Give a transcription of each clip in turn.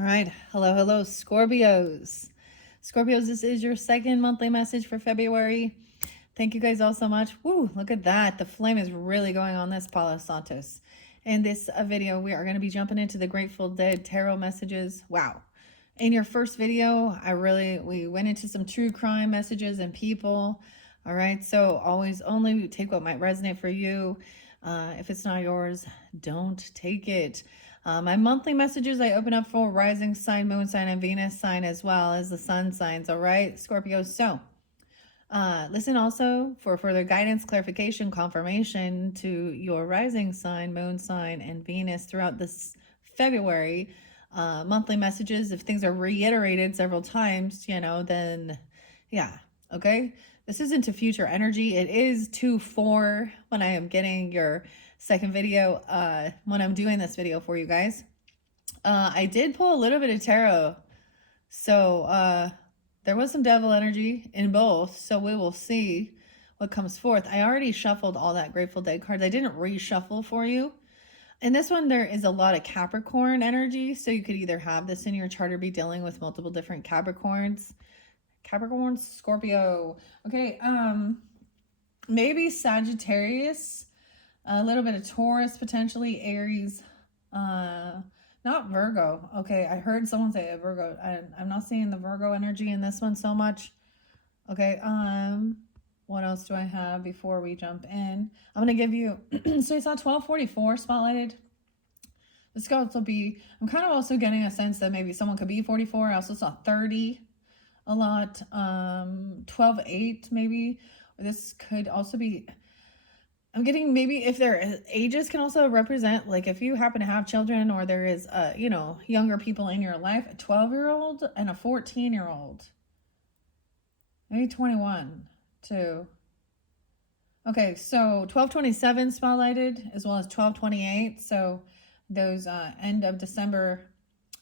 All right. Hello, Scorpios. Scorpios, this is your second monthly message for February. Thank you guys all so much. Woo, look at that. The flame is really going on this Palo Santos. In this video, we are going to be jumping into the Grateful Dead Tarot messages. Wow. In your first video, we went into some true crime messages and people. All right. So always only take what might resonate for you. If it's not yours, don't take it. My monthly messages I open up for rising sign, moon sign, and Venus sign, as well as the sun signs. All right, Scorpio. So listen also for further guidance, clarification, confirmation to your rising sign, moon sign, and Venus throughout this February. Monthly messages, if things are reiterated several times, then yeah, okay. This isn't a future energy. It is 2/4 when I am getting your second video, when I'm doing this video for you guys. I did pull a little bit of tarot, so there was some devil energy in both, so we will see what comes forth. I already shuffled all that Grateful Dead cards. I didn't reshuffle for you. In this one, there is a lot of Capricorn energy, so you could either have this in your chart or be dealing with multiple different Capricorns. Scorpio. Okay, maybe Sagittarius, a little bit of Taurus, potentially Aries, not Virgo. Okay, I heard someone say Virgo. I'm not seeing the Virgo energy in this one so much. Okay, what else do I have before we jump in? I'm gonna give you, so you saw 1244 spotlighted. This could also be, I'm kind of also getting a sense that maybe someone could be 44. I also saw 30 a lot, 12-8 maybe. This could also be, I'm getting maybe if their ages can also represent, like if you happen to have children or there is, younger people in your life, a 12-year-old and a 14-year-old. Maybe 21 too. Okay, so 1227 spotlighted as well as 1228. So those end of December,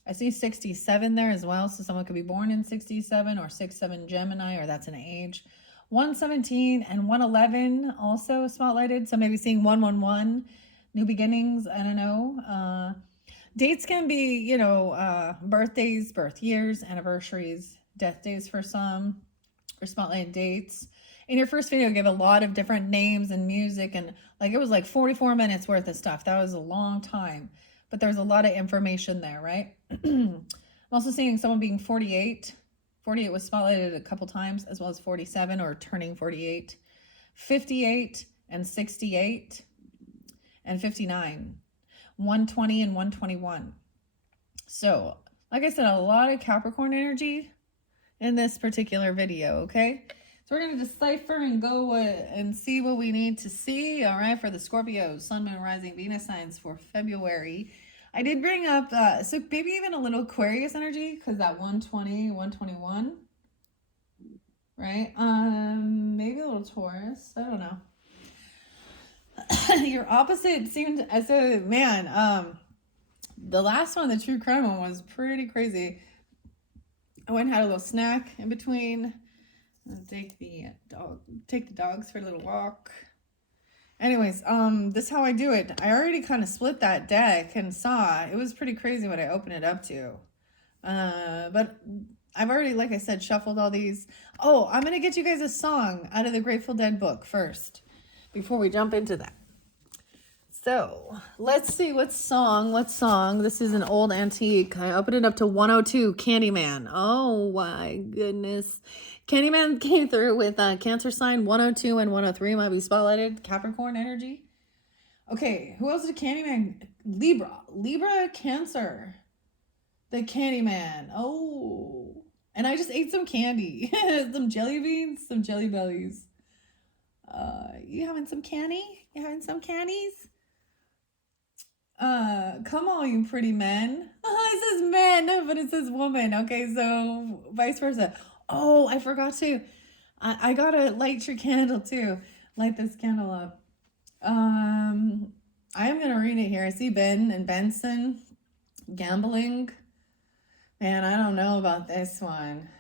I see 67 there as well. So someone could be born in 67 or 6-7 Gemini, or that's an age. 117 and 111 also spotlighted. So maybe seeing 111, new beginnings. I don't know. Dates can be, birthdays, birth years, anniversaries, death days for some, or spotlight dates. In your first video, I gave a lot of different names and music, and it was like 44 minutes worth of stuff. That was a long time, but there's a lot of information there, right? I'm also seeing someone being 48. 48 was spotlighted a couple times, as well as 47 or turning 48, 58 and 68 and 59, 120 and 121. So, like I said, a lot of Capricorn energy in this particular video, okay? So we're going to decipher and go and see what we need to see, all right, for the Scorpio, Sun, Moon, Rising, Venus signs for February. I did bring up, so maybe even a little Aquarius energy, because that 120, 121, right? Maybe a little Taurus, I don't know. Your opposite seemed, so man, the last one, the true crime one, was pretty crazy. I went and had a little snack in between. Take the dogs for a little walk. Anyways, this is how I do it. I already kind of split that deck and saw it was pretty crazy what I opened it up to. But I've already, like I said, shuffled all these. Oh, I'm gonna get you guys a song out of the Grateful Dead book first, before we jump into that. So let's see what song. This is an old antique. I opened it up to 102, Candyman. Oh my goodness. Candyman came through with Cancer sign. 102 and 103 might be spotlighted. Capricorn energy. Okay, who else did Candyman? Libra, Cancer. The Candyman. Oh. And I just ate some candy. Some jelly beans, some jelly bellies. You having some candy? You having some candies? Come on, you pretty men. It says men, but it says woman. Okay, so vice versa. Oh, I forgot to. I gotta light your candle too. Light this candle up. I am gonna read it here. I see Ben and Benson gambling. Man, I don't know about this one.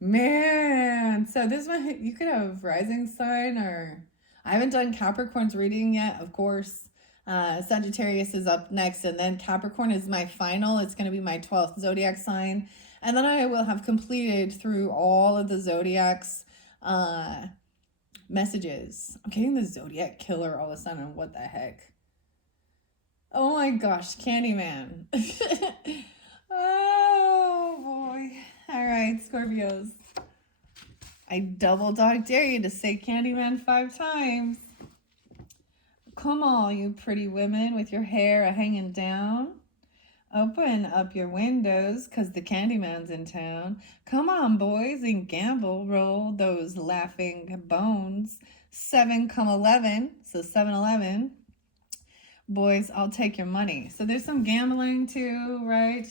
Man, so this one, you could have rising sign, or I haven't done Capricorn's reading yet, of course. Sagittarius is up next, and then Capricorn is my final. It's going to be my 12th zodiac sign. And then I will have completed through all of the zodiacs messages. I'm getting the zodiac killer all of a sudden. What the heck? Oh my gosh, Candyman. Oh boy. All right, Scorpios. I double dog dare you to say Candyman 5 times. Come on, you pretty women with your hair hanging down. Open up your windows, 'cause the Candyman's in town. Come on, boys, and gamble. Roll those laughing bones. 7 come 11, so 7-Eleven. Boys, I'll take your money. So there's some gambling too, right?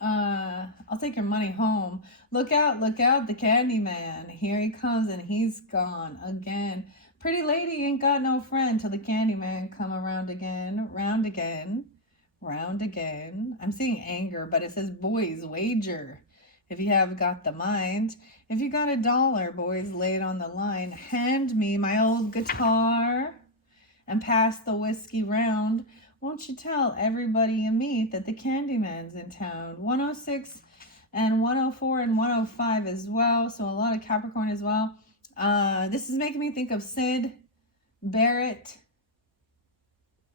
I'll take your money home. Look out, the Candyman. Here he comes, and he's gone again. Pretty lady ain't got no friend till the Candyman come around again. Round again. Round again. I'm seeing anger, but it says boys wager. If you have got the mind. If you got $1, boys, lay it on the line. Hand me my old guitar and pass the whiskey round. Won't you tell everybody you meet that the Candyman's in town? 106 and 104 and 105 as well. So a lot of Capricorn as well. This is making me think of Sid Barrett.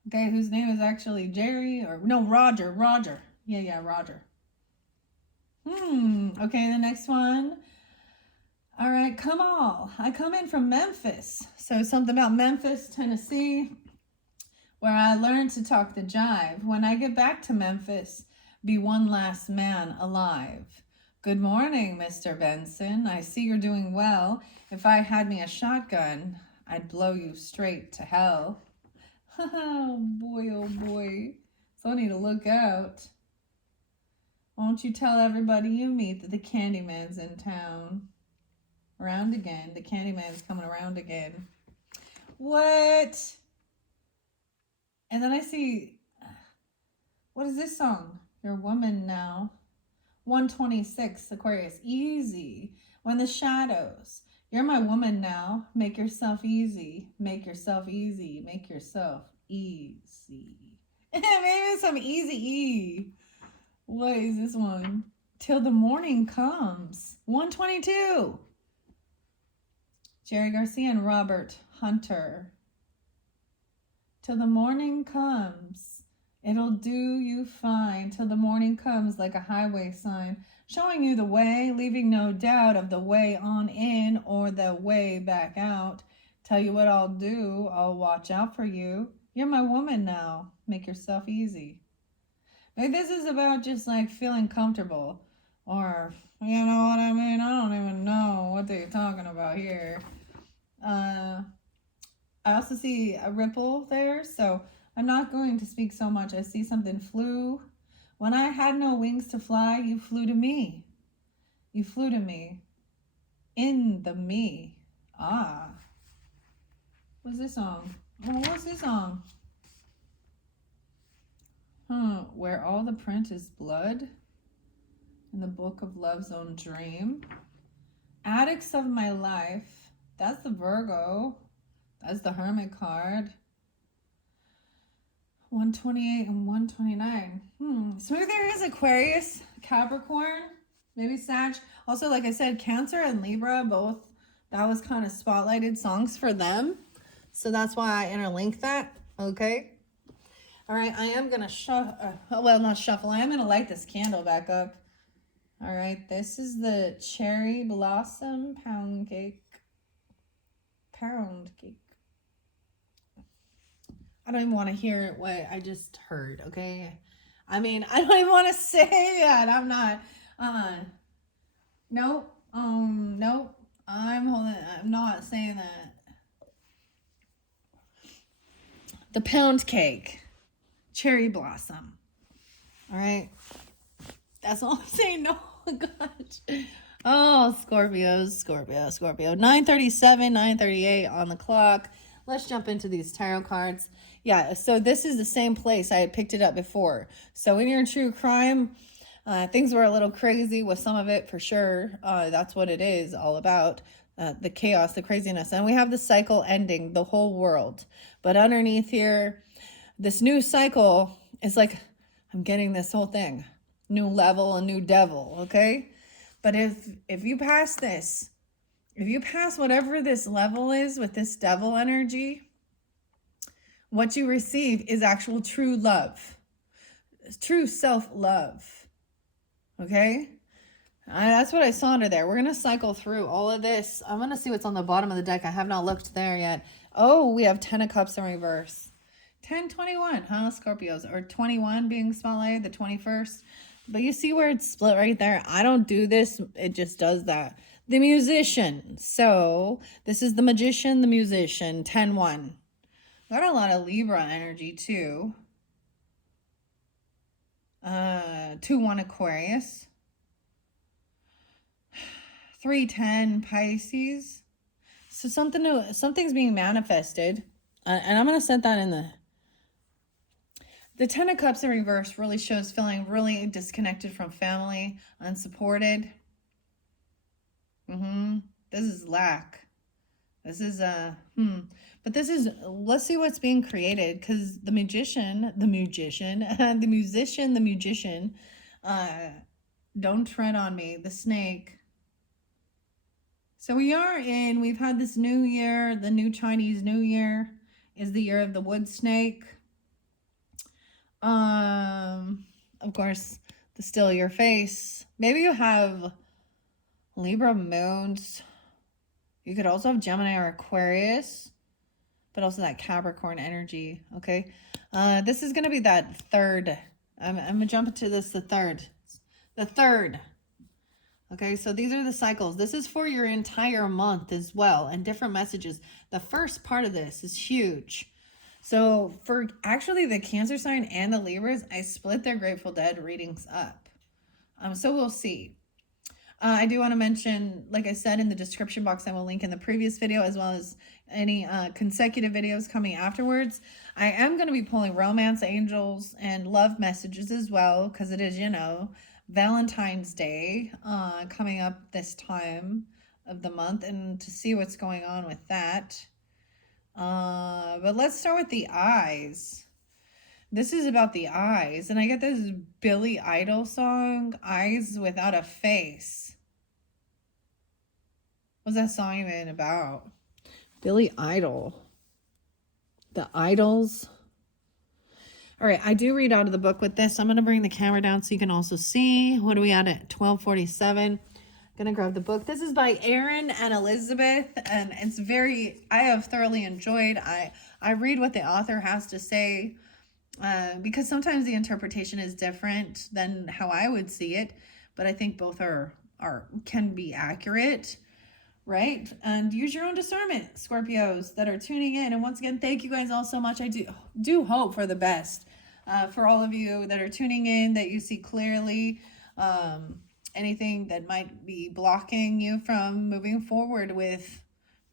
Okay, whose name is actually Jerry, or no, Roger. Yeah, Roger. Okay, the next one. All right, come all. I come in from Memphis. So something about Memphis, Tennessee, where I learned to talk the jive. When I get back to Memphis, be one last man alive. Good morning, Mr. Benson. I see you're doing well. If I had me a shotgun, I'd blow you straight to hell. Oh boy. So I need to look out. Won't you tell everybody you meet that the Candyman's in town? Around again. The Candyman's coming around again. What? And then I see, what is this song? You're a woman now. 126, Aquarius. Easy. When the shadows. You're my woman now. Make yourself easy. Make yourself easy. Make yourself easy. Maybe some easy. What is this one? Till the morning comes. 122. Jerry Garcia and Robert Hunter. Till the morning comes. It'll do you fine. Till the morning comes like a highway sign. Showing you the way, leaving no doubt of the way on in or the way back out. Tell you what I'll do. I'll watch out for you. You're my woman now. Make yourself easy. Maybe this is about just like feeling comfortable. Or, you know what I mean? I don't even know what they're talking about here. I also see a ripple there, so I'm not going to speak so much. I see something flew. When I had no wings to fly, you flew to me. You flew to me. In the me. Ah. What's this song? Oh, what's this song? Where all the print is blood. In the book of love's own dream. Addicts of my life. That's the Virgo. That's the Hermit card. 128 and 129. So maybe there is Aquarius, Capricorn, maybe Sag. Also, like I said, Cancer and Libra, both, that was kind of spotlighted songs for them. So that's why I interlinked that. Okay. All right. I am going to shuffle. Well, not shuffle. I am going to light this candle back up. All right. This is the Cherry Blossom Pound Cake. Pound Cake. I don't even want to hear what I just heard, okay? I mean, I don't even want to say that. I'm not, nope, nope. I'm not saying that. The pound cake, cherry blossom. All right. That's all I'm saying. No, gosh. Oh, Scorpio. 9:37, 9:38 on the clock. Let's jump into these tarot cards. Yeah, so this is the same place I had picked it up before. So in your true crime, things were a little crazy with some of it for sure. That's what it is all about. the chaos, the craziness. And we have the cycle ending, the whole world. But underneath here, this new cycle is like, I'm getting this whole thing. New level, a new devil, okay? But if you pass this, if you pass whatever this level is with this devil energy, what you receive is actual true love, true self-love, okay? That's what I saw under there. We're going to cycle through all of this. I'm going to see what's on the bottom of the deck. I have not looked there yet. Oh, we have 10 of Cups in reverse. 10/21, huh, Scorpios? Or 21 being spotlighted, the 21st. But you see where it's split right there? I don't do this. It just does that. The Musician. So this is the Magician, the Musician, 10/1. Got a lot of Libra energy too. 2/1 Aquarius. 3/10 Pisces. So something's being manifested. And I'm going to set that in the 10 of Cups in reverse really shows feeling really disconnected from family, unsupported. This is lack. This is but this is, let's see what's being created, because the musician, don't tread on me, the snake. So we've had this new year, the new Chinese New Year is the year of the wood snake. Of course, the still your face. Maybe you have Libra moons. You could also have Gemini or Aquarius, but also that Capricorn energy, okay? This is going to be that third. I'm going to jump into this, the third. The third. Okay, so these are the cycles. This is for your entire month as well, and different messages. The first part of this is huge. So for actually the Cancer sign and the Libras, I split their Grateful Dead readings up. So we'll see. I do want to mention, like I said in the description box, I will link in the previous video as well as any consecutive videos coming afterwards. I am going to be pulling romance angels and love messages as well, because it is, Valentine's Day coming up this time of the month, and to see what's going on with that. But let's start with the eyes. This is about the eyes, and I get this Billy Idol song, Eyes Without a Face. What's that song even about? Billy Idol. The Idols. All right, I do read out of the book with this. I'm going to bring the camera down so you can also see. What are we at 12:47? Going to grab the book. This is by Aaron and Elizabeth, and it's I have thoroughly enjoyed. I read what the author has to say, because sometimes the interpretation is different than how I would see it, but I think both can be accurate, right? And use your own discernment, Scorpios that are tuning in. And once again, thank you guys all so much. I do hope for the best for all of you that are tuning in, that you see clearly anything that might be blocking you from moving forward with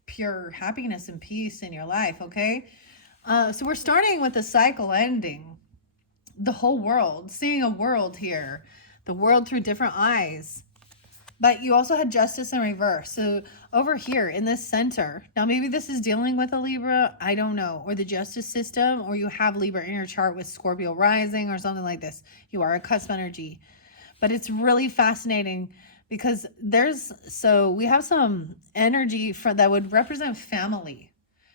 pure happiness and peace in your life, okay? So we're starting with the cycle ending. The whole world, seeing a world here, the world through different eyes. But you also had Justice in reverse. So over here in this center, now maybe this is dealing with a Libra, I don't know, or the justice system, or you have Libra in your chart with Scorpio rising or something like this. You are a cusp energy. But it's really fascinating because we have some energy that would represent family.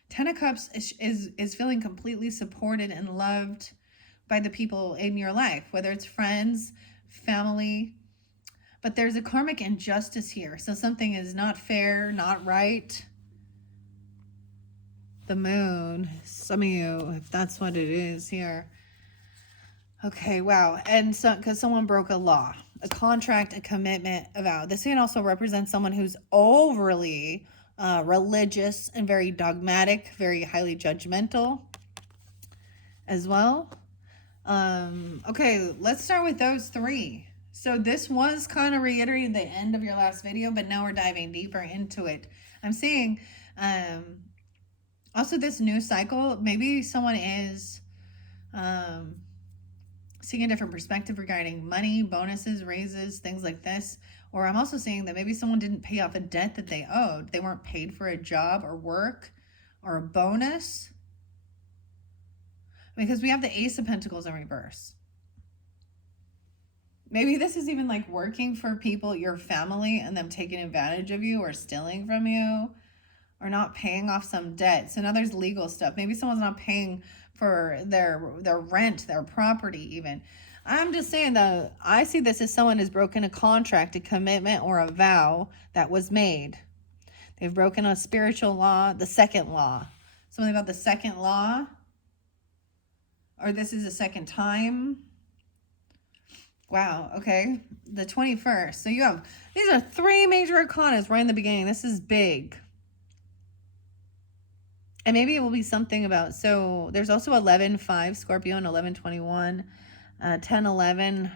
10 of Cups is feeling completely supported and loved by the people in your life, whether it's friends, family. But there's a karmic injustice here. So something is not fair, not right. The moon, some of you, if that's what it is here. Okay, wow. And so, because someone broke a law, a contract, a commitment, a vow. This can also represent someone who's overly religious and very dogmatic, very highly judgmental as well. Okay, let's start with those three. So this was kind of reiterating the end of your last video, but now we're diving deeper into it. I'm seeing also this new cycle, maybe someone is seeing a different perspective regarding money, bonuses, raises, things like this. Or I'm also seeing that maybe someone didn't pay off a debt that they owed. They weren't paid for a job or work or a bonus. Because we have the Ace of Pentacles in reverse. Maybe this is even like working for people, your family, and them taking advantage of you or stealing from you or not paying off some debt. So now there's legal stuff. Maybe someone's not paying for their rent, their property even. I'm just saying that I see this as someone who's broken a contract, a commitment, or a vow that was made. They've broken a spiritual law, the second law. Something about the second law. Or this is the second time. Wow, okay. The 21st. So you have, these are 3 major arcanas right in the beginning. This is big. And maybe it will be something about, so there's also 11-5 Scorpio and 11-21, 10-11,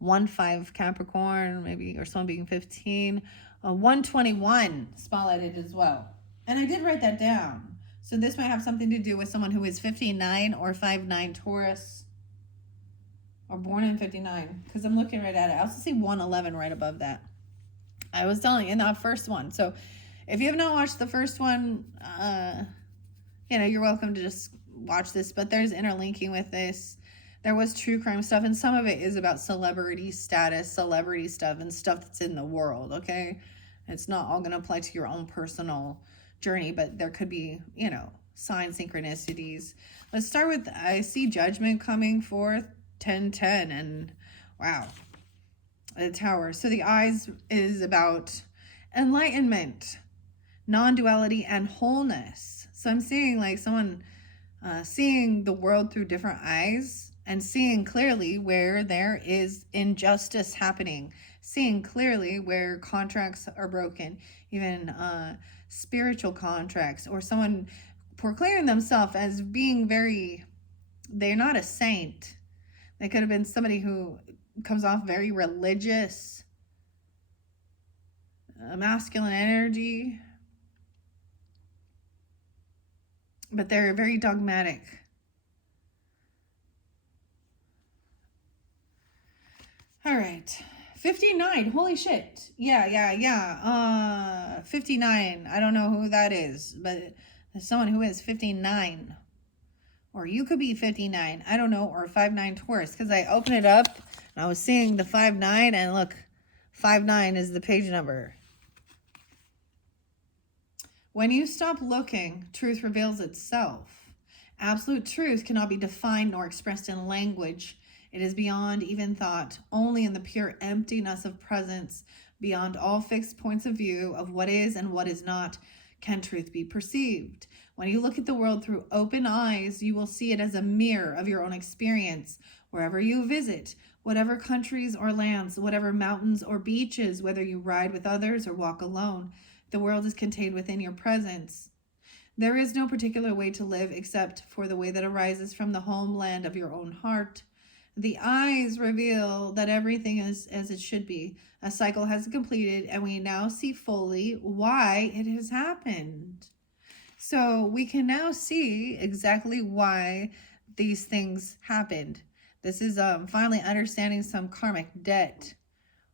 1-5 Capricorn, maybe, or someone being 15, 121 spotlighted as well. And I did write that down. So this might have something to do with someone who is 59 or 5-9 Taurus, or born in 59, because I'm looking right at it. I also see 111 right above that. I was telling you in that first one. So if you have not watched the first one, you know, you're welcome to just watch this, but there's interlinking with this. There was true crime stuff, and some of it is about celebrity status, celebrity stuff, and stuff that's in the world, okay? It's not all going to apply to your own personal journey, but there could be, you know, sign synchronicities. Let's start with, I see judgment coming forth, 10-10, and wow, the Tower. So the eyes is about enlightenment, non-duality, and wholeness. So I'm seeing like someone seeing the world through different eyes and seeing clearly where there is injustice happening, seeing clearly where contracts are broken, even spiritual contracts, or someone proclaiming themselves as being very, they're not a saint. They could have been somebody who comes off very religious, masculine energy, but they're very dogmatic. All right. 59. Holy shit. Yeah. 59. I don't know who that is, but there's someone who is 59. Or you could be 59. I don't know. Or 5-9 Taurus. Because I opened it up and I was seeing the 5-9. And look, 5-9 is the page number. When you stop looking, truth reveals itself. Absolute truth cannot be defined nor expressed in language. It is beyond even thought, only in the pure emptiness of presence, beyond all fixed points of view of what is and what is not, can truth be perceived. When you look at the world through open eyes, you will see it as a mirror of your own experience. Wherever you visit, whatever countries or lands, whatever mountains or beaches, whether you ride with others or walk alone, the world is contained within your presence. There is no particular way to live except for the way that arises from the homeland of your own heart. The eyes reveal that everything is as it should be. A cycle has completed, and we now see fully why it has happened. So we can now see exactly why these things happened. This is finally understanding some karmic debt,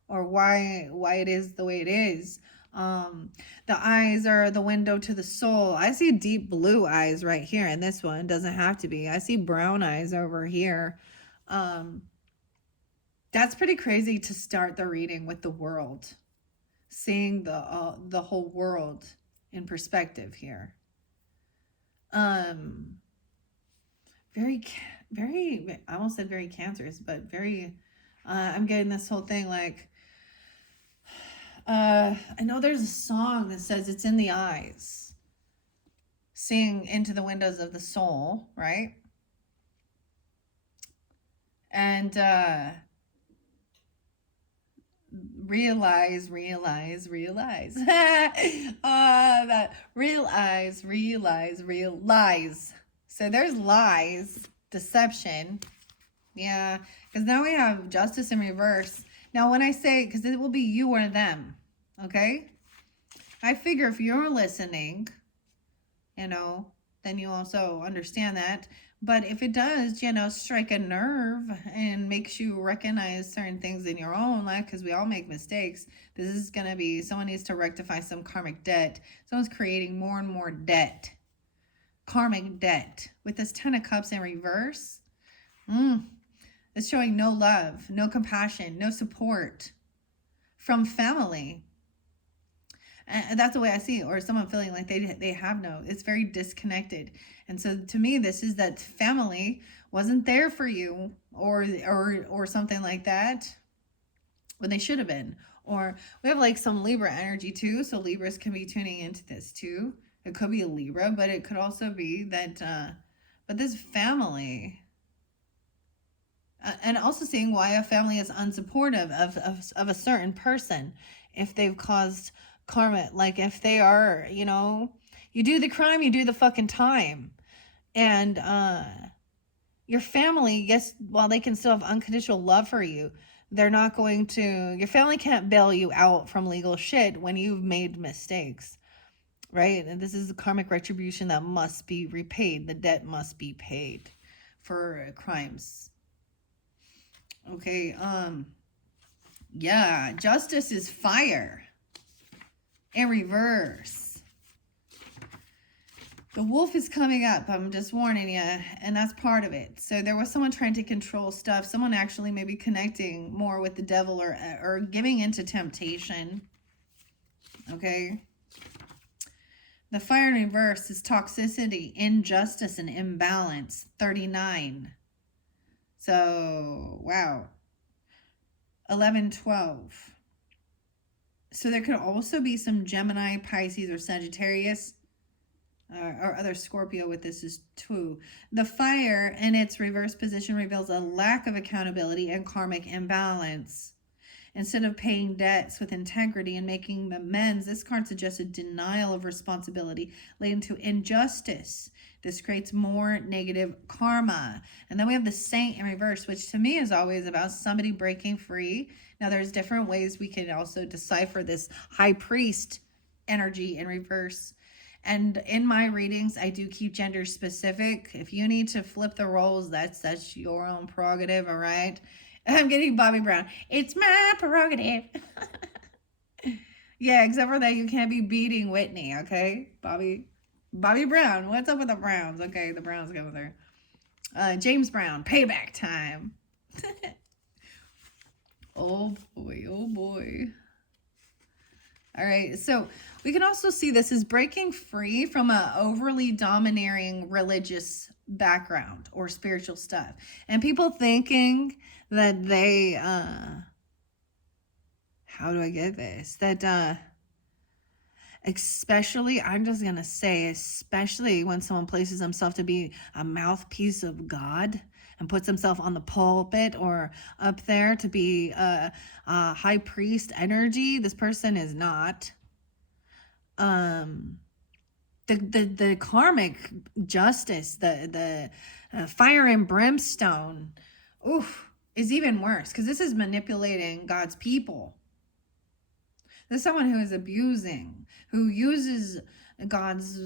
or why it is the way it is. The eyes are the window to the soul. I see deep blue eyes right here, and this one doesn't have to be. I see brown eyes over here. That's pretty crazy to start the reading with the world, seeing the whole world in perspective here. Very, I almost said very cancerous, but very, I'm getting this whole thing like, I know there's a song that says it's in the eyes, seeing into the windows of the soul, right? And realize. That realize. So there's lies, deception. Yeah, because now we have justice in reverse. Now when I say, because it will be you or them, okay? I figure if you're listening, you know, then you also understand that. But if it does, you know, strike a nerve and makes you recognize certain things in your own life, because we all make mistakes, this is going to be, someone needs to rectify some karmic debt. Someone's creating more and more debt, karmic debt. With this 10 of Cups in reverse, it's showing no love, no compassion, no support from family. And that's the way I see it. Or someone feeling like they have no, it's very disconnected. And so to me, this is that family wasn't there for you, or something like that, when they should have been. Or we have like some Libra energy too. So Libras can be tuning into this too. It could be a Libra, but it could also be that, but this family, and also seeing why a family is unsupportive of a certain person if they've caused karma. Like if they are, you know, you do the crime, you do the fucking time. And your family, yes, while they can still have unconditional love for you, they're not going to, your family can't bail you out from legal shit when you've made mistakes, right? And this is the karmic retribution that must be repaid. The debt must be paid for crimes. Okay, yeah, justice is fire in reverse. The wolf is coming up, I'm just warning you, and that's part of it. So there was someone trying to control stuff, someone actually maybe connecting more with the devil, or giving into temptation. Okay. The fire in reverse is toxicity, injustice, and imbalance. 39. So, wow. 11, 12. So there could also be some Gemini, Pisces, or Sagittarius, or other Scorpio with this is too. The fire in its reverse position reveals a lack of accountability and karmic imbalance. Instead of paying debts with integrity and making amends, this card suggests a denial of responsibility leading to injustice. This creates more negative karma. And then we have the Saint in reverse, which to me is always about somebody breaking free. Now there's different ways we can also decipher this High Priest energy in reverse. And in my readings, I do keep gender specific. If you need to flip the roles, that's your own prerogative, all right? I'm getting Bobby Brown. It's my prerogative. Yeah, except for that you can't be beating Whitney, okay? Bobby Brown. What's up with the Browns? Okay, the Browns go there. James Brown, payback time. Oh boy, oh boy. All right, so we can also see this is breaking free from an overly domineering religious background or spiritual stuff. And people thinking that they, how do I get this? That, especially, I'm just going to say, especially when someone places himself to be a mouthpiece of God and puts himself on the pulpit or up there to be a high priest energy, this person is not. The karmic justice, the fire and brimstone, oof, is even worse, because this is manipulating God's people. There's someone who is abusing, who uses God's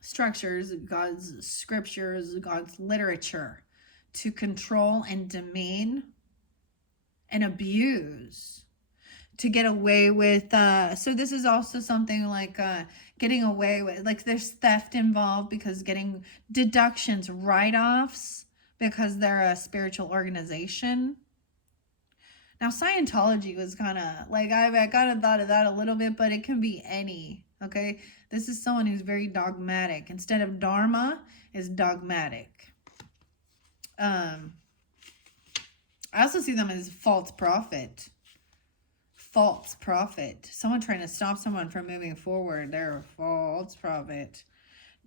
structures, God's scriptures, God's literature to control and demean and abuse, to get away with, so this is also something like getting away with, like there's theft involved because getting deductions, write-offs, because they're a spiritual organization. Now, Scientology was kind of, like, I kind of thought of that a little bit, but it can be any, okay? This is someone who's very dogmatic. Instead of dharma, is dogmatic. I also see them as false prophet. False prophet. Someone trying to stop someone from moving forward. They're a false prophet.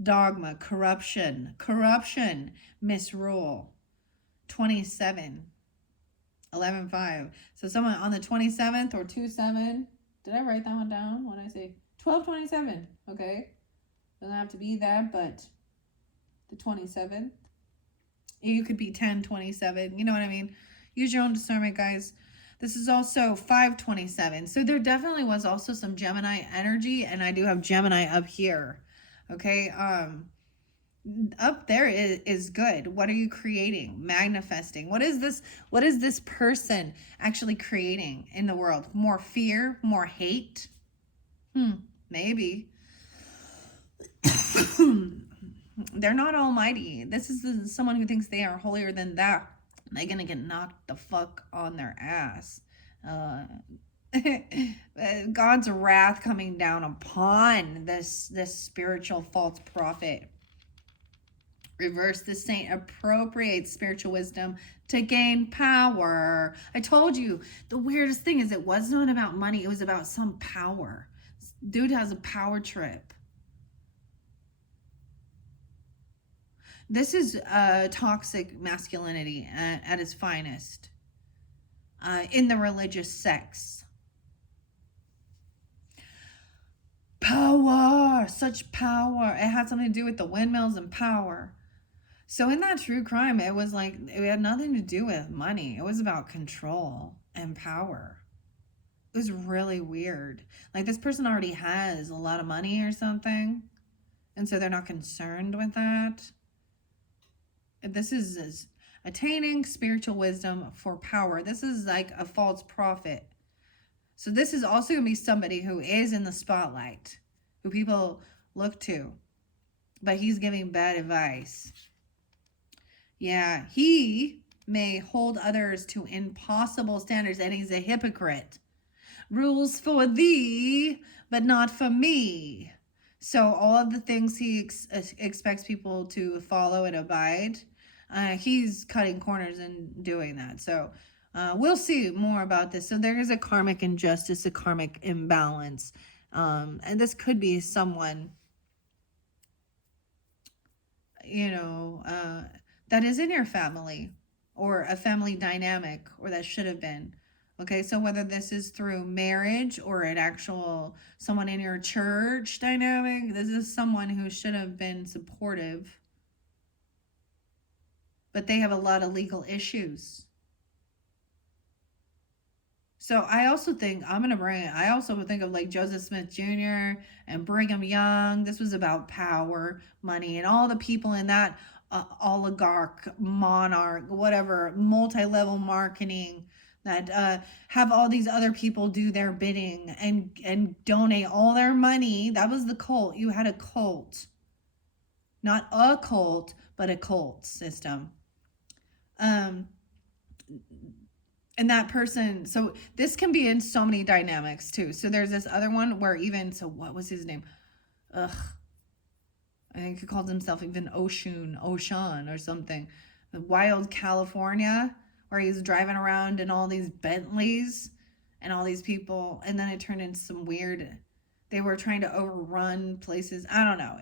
Dogma, corruption, misrule. 27. 11-5. So someone on the 27th or 2-7. Did I write that one down when I say 12-27? Okay. Doesn't have to be that, but the 27th. You could be 10-27. You know what I mean? Use your own discernment, guys. This is also 5-27. So there definitely was also some Gemini energy, and I do have Gemini up here. Okay. up there is good. What are you creating, manifesting? What is this person actually creating in the world? More fear, more hate? Maybe. They're not almighty. This is someone who thinks they are holier than thou. They're gonna get knocked the fuck on their ass. uh God's wrath coming down upon this spiritual false prophet. Reverse, the saint appropriates spiritual wisdom to gain power. I told you, the weirdest thing is it was not about money, it was about some power. Dude has a power trip. This is toxic masculinity at its finest, in the religious sects. Power, such power. It had something to do with the windmills and power. So in that true crime, it was like, it had nothing to do with money. It was about control and power. It was really weird. Like, this person already has a lot of money or something, and so they're not concerned with that. This is attaining spiritual wisdom for power. This is like a false prophet. So this is also going to be somebody who is in the spotlight, who people look to, but he's giving bad advice. Yeah, he may hold others to impossible standards, and he's a hypocrite. Rules for thee, but not for me. So all of the things he expects people to follow and abide, he's cutting corners and doing that. So we'll see more about this. So there is a karmic injustice, a karmic imbalance. And this could be someone, that is in your family, or a family dynamic, or that should have been. Okay, so whether this is through marriage or an actual someone in your church dynamic, this is someone who should have been supportive, but they have a lot of legal issues. So I also think I also would think of like Joseph Smith Jr. and Brigham Young. This was about power, money, and all the people in that oligarch, monarch, whatever, multi-level marketing that have all these other people do their bidding and donate all their money. That was the cult. You had a cult. Not a cult, but a cult system. And that person, so this can be in so many dynamics too. So there's this other one where what was his name? I think he called himself even Ocean or something. The Wild California, where he's driving around in all these Bentleys and all these people, and then it turned into some weird, they were trying to overrun places. I don't know.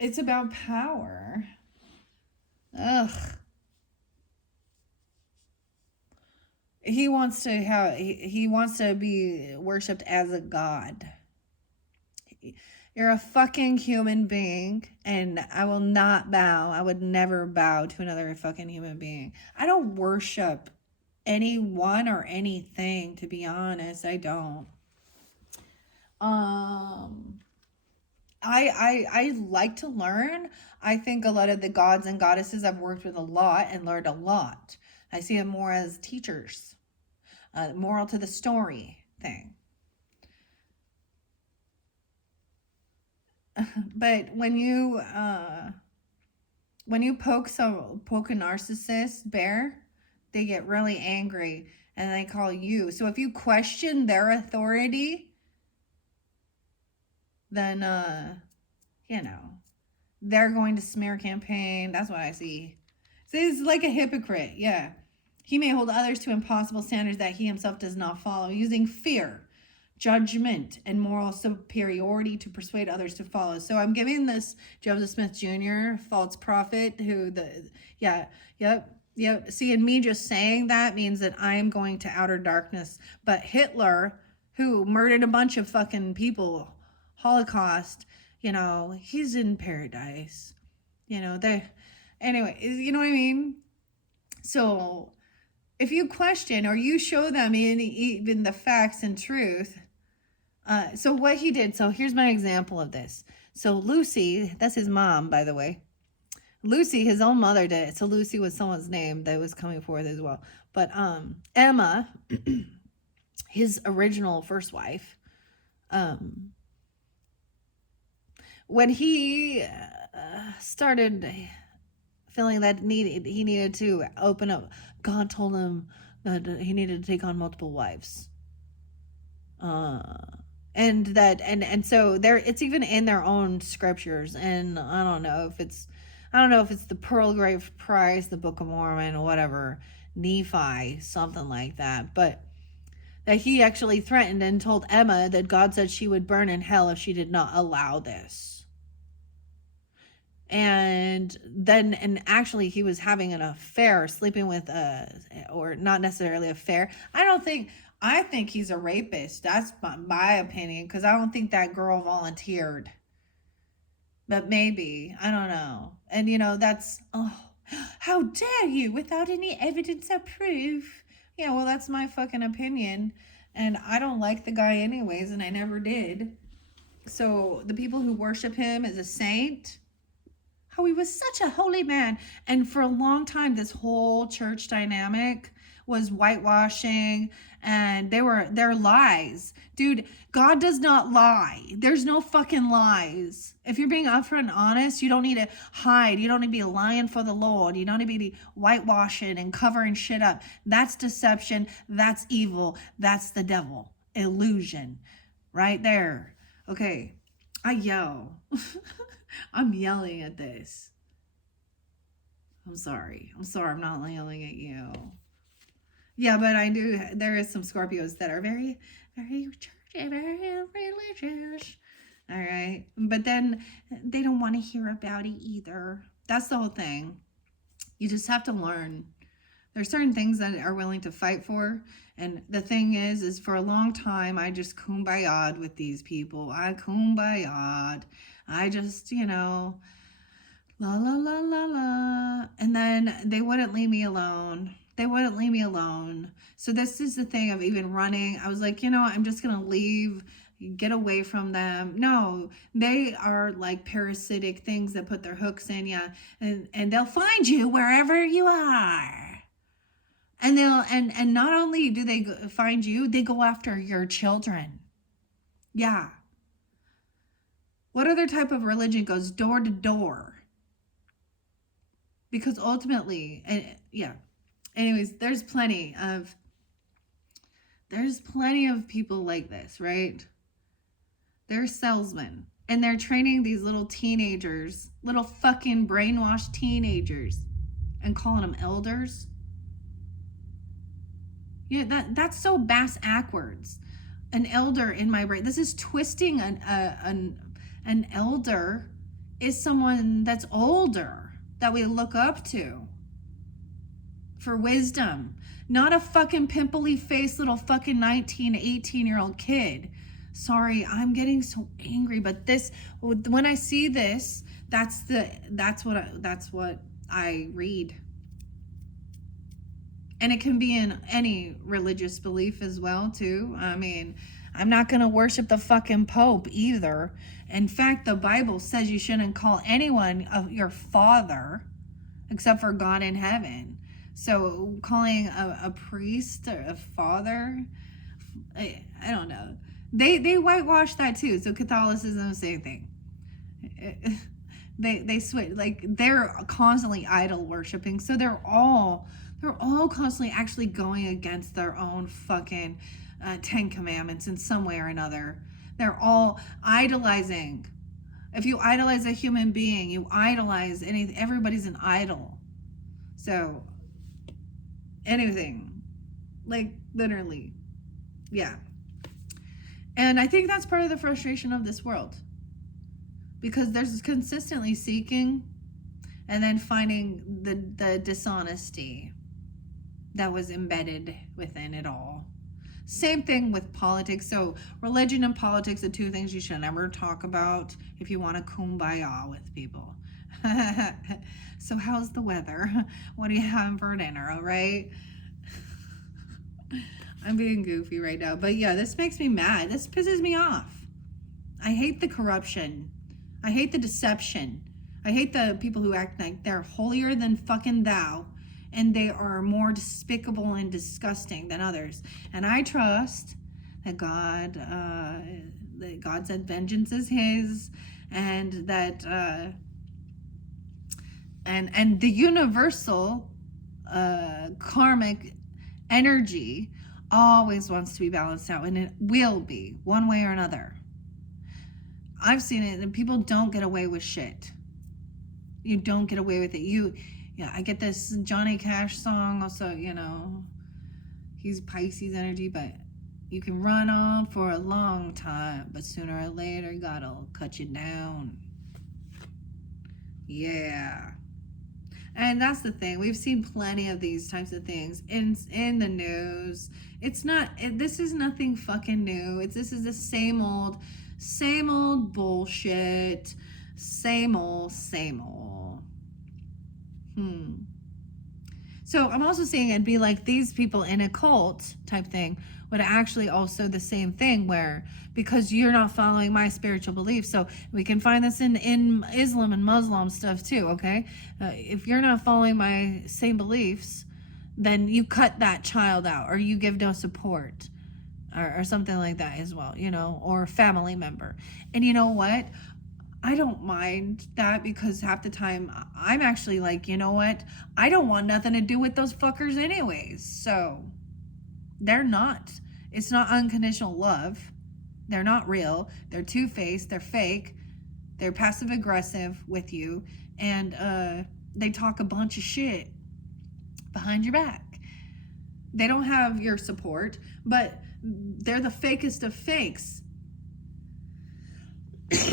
It's about power. Ugh. He wants to be worshipped as a god. You're a fucking human being, and I will not bow. I would never bow to another fucking human being. I don't worship anyone or anything, to be honest. I don't. I like to learn. I think a lot of the gods and goddesses I've worked with a lot and learned a lot. I see them more as teachers, moral to the story thing. But when you poke a narcissist bear, they get really angry and they call you. So if you question their authority, then they're going to smear campaign. That's what I see. So he's like a hypocrite. Yeah. He may hold others to impossible standards that he himself does not follow, using fear, judgment, and moral superiority to persuade others to follow. So I'm giving this Joseph Smith Jr. false prophet See, and me just saying that means that I'm going to outer darkness. But Hitler, who murdered a bunch of fucking people, Holocaust, he's in paradise. Anyway, you know what I mean? So if you question or you show them even the facts and truth, So what he did, so here's my example of this. So Lucy, that's his mom, by the way. Lucy, his own mother did it. So Lucy was someone's name that was coming forth as well. But Emma, his original first wife, when he started feeling that he needed to open up, God told him that he needed to take on multiple wives. And so there, it's even in their own scriptures. And I don't know if it's the Pearl Grave Prize, the Book of Mormon, or whatever, Nephi, something like that. But that he actually threatened and told Emma that God said she would burn in hell if she did not allow this. And then, and actually he was having an affair, sleeping with or not necessarily affair. I think he's a rapist. That's my opinion, because I don't think that girl volunteered. But maybe, I don't know. And that's, oh, how dare you without any evidence or proof. Yeah, well, that's my fucking opinion. And I don't like the guy anyways, and I never did. So the people who worship him as a saint, how he was such a holy man. And for a long time, this whole church dynamic was whitewashing, and they're lies. Dude, God does not lie. There's no fucking lies. If you're being upfront and honest, you don't need to hide. You don't need to be lying for the Lord. You don't need to be whitewashing and covering shit up. That's deception. That's evil. That's the devil. Illusion. Right there. Okay. I yell. I'm yelling at this. I'm sorry. I'm not yelling at you. Yeah, but there is some Scorpios that are very, very churchy, very religious. All right. But then they don't want to hear about it either. That's the whole thing. You just have to learn. There's certain things that are willing to fight for. And the thing is for a long time, I just kumbaya'd with these people. I kumbaya'd. I just, la, la, la, la, la. And then they wouldn't leave me alone. So this is the thing of even running. I was like, I'm just going to leave, get away from them. No, they are like parasitic things that put their hooks in you, and they'll find you wherever you are. And and not only do they find you, they go after your children. Yeah. What other type of religion goes door to door? Because ultimately, yeah. Anyways, there's plenty of people like this, right? They're salesmen, and they're training these little teenagers, little fucking brainwashed teenagers, and calling them elders. Yeah, that's so bass-ackwards. An elder in my brain. This is twisting an elder is someone that's older that we look up to for wisdom, not a fucking pimply face little fucking 19, 18-year-old kid. Sorry, I'm getting so angry, but when I see this, that's what I read. And it can be in any religious belief as well, too. I mean, I'm not going to worship the fucking Pope either. In fact, the Bible says you shouldn't call anyone your father except for God in heaven. So calling a priest a father, I don't know. They whitewash that too. So Catholicism, the same thing. They switch, like they're constantly idol worshiping. So they're all constantly actually going against their own fucking 10 commandments in some way or another. They're all idolizing. If you idolize a human being, you idolize everybody's an idol. So anything, like literally, yeah. And I think that's part of the frustration of this world, because there's consistently seeking and then finding the dishonesty that was embedded within it all. Same thing with politics. So religion and politics are two things you should never talk about if you want to kumbaya with people. So how's the weather? What are you having for dinner, all right? I'm being goofy right now. But yeah, this makes me mad. This pisses me off. I hate the corruption. I hate the deception. I hate the people who act like they're holier than fucking thou, and they are more despicable and disgusting than others. And I trust that God said vengeance is his, and that and the universal karmic energy always wants to be balanced out, and it will be one way or another. I've seen it, and people don't get away with shit. You don't get away with it. I get this Johnny Cash song also, he's Pisces energy, but you can run on for a long time, but sooner or later God'll cut you down. Yeah. And that's the thing. We've seen plenty of these types of things in the news. This is nothing fucking new. This is the same old bullshit. Same old. So I'm also saying it'd be like these people in a cult type thing would actually also the same thing, where because you're not following my spiritual beliefs. So we can find this in Islam and Muslim stuff too, okay? If you're not following my same beliefs, then you cut that child out, or you give no support, or something like that as well, or family member. And you know what? I don't mind that, because half the time I'm actually like, you know what? I don't want nothing to do with those fuckers anyways. So it's not unconditional love. They're not real. They're two-faced. They're fake. They're passive aggressive with you. And they talk a bunch of shit behind your back. They don't have your support, but they're the fakest of fakes.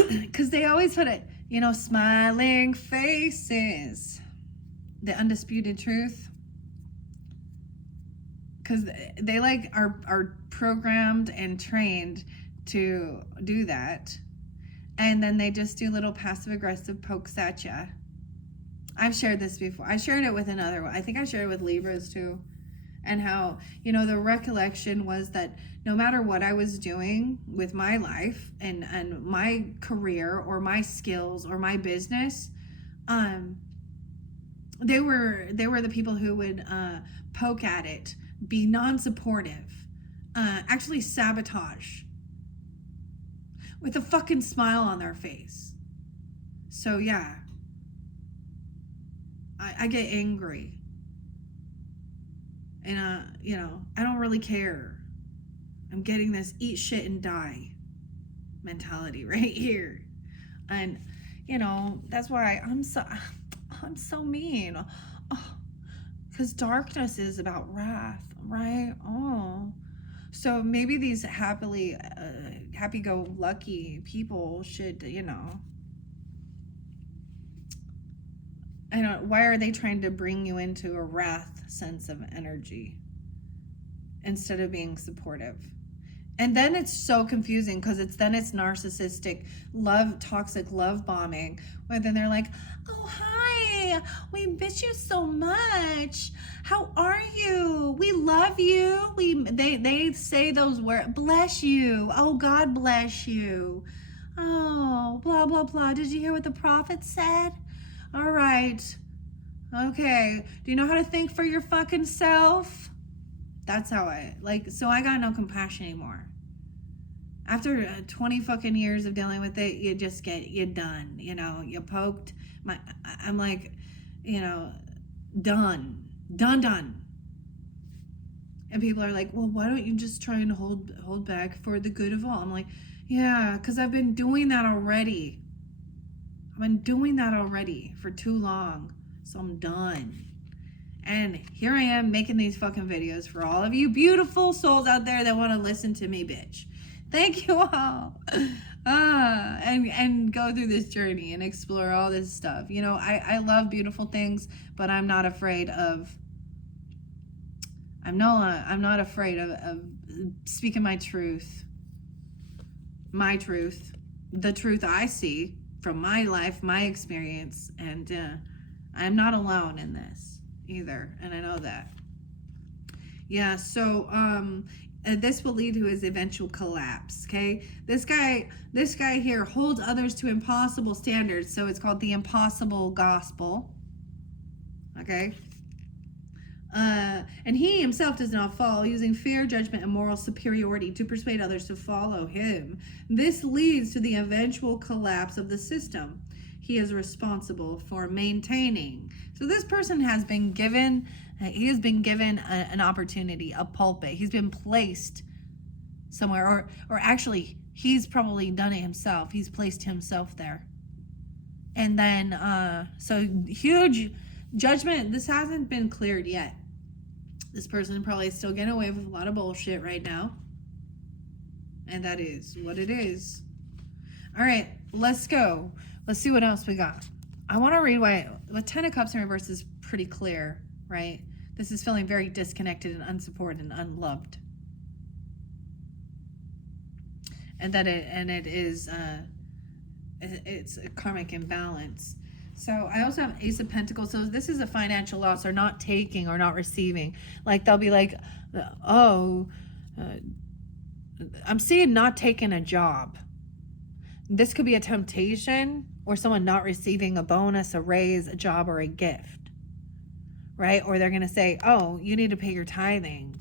Because they always put it, smiling faces, the undisputed truth. Because they are programmed and trained to do that. And then they just do little passive aggressive pokes at you. I've shared this before. I shared it with another one. I think I shared it with Libras too. And how, the recollection was that no matter what I was doing with my life and my career or my skills or my business, they were the people who would poke at it, be non-supportive, actually sabotage with a fucking smile on their face. So yeah, I get angry. And, I don't really care. I'm getting this eat shit and die mentality right here. And, that's why I'm so mean. Because darkness is about wrath, right? Oh. So maybe these happy-go-lucky people should, why are they trying to bring you into a wrath sense of energy instead of being supportive? And then it's so confusing, because it's narcissistic toxic love bombing, where then they're like, oh, hi, we miss you so much. How are you? We love you. They say those words, bless you. Oh, God bless you. Oh, blah, blah, blah. Did you hear what the prophet said? All right. Okay. Do you know how to think for your fucking self? That's how so I got no compassion anymore. After 20 fucking years of dealing with it, you're done. You poked I'm like, done. And people are like, well, why don't you just try and hold back for the good of all? I'm like, yeah, because I've been doing that already. I've been doing that already for too long. So I'm done. And here I am making these fucking videos for all of you beautiful souls out there that want to listen to me, bitch. Thank you all. And go through this journey and explore all this stuff. I love beautiful things, but I'm not afraid of speaking my truth, the truth I see from my life, my experience, and I'm not alone in this either, and I know that. Yeah, so this will lead to his eventual collapse, okay? This guy here holds others to impossible standards, so it's called the impossible gospel. Okay? And he himself does not fall, using fear, judgment, and moral superiority to persuade others to follow him. This leads to the eventual collapse of the system he is responsible for maintaining. So this person has been given, an opportunity, a pulpit. He's been placed somewhere, or actually, he's probably done it himself. He's placed himself there. And then, so huge judgment. This hasn't been cleared yet. This person probably is still getting away with a lot of bullshit right now. And that is what it is. All right, let's go. Let's see what else we got. I want to read why the 10 of Cups in reverse is pretty clear, right? This is feeling very disconnected and unsupported and unloved. And that it is it's a karmic imbalance. So I also have Ace of Pentacles. So this is a financial loss, or not taking or not receiving. Like they'll be like, I'm seeing not taking a job. This could be a temptation, or someone not receiving a bonus, a raise, a job, or a gift, right? Or they're going to say, oh, you need to pay your tithing.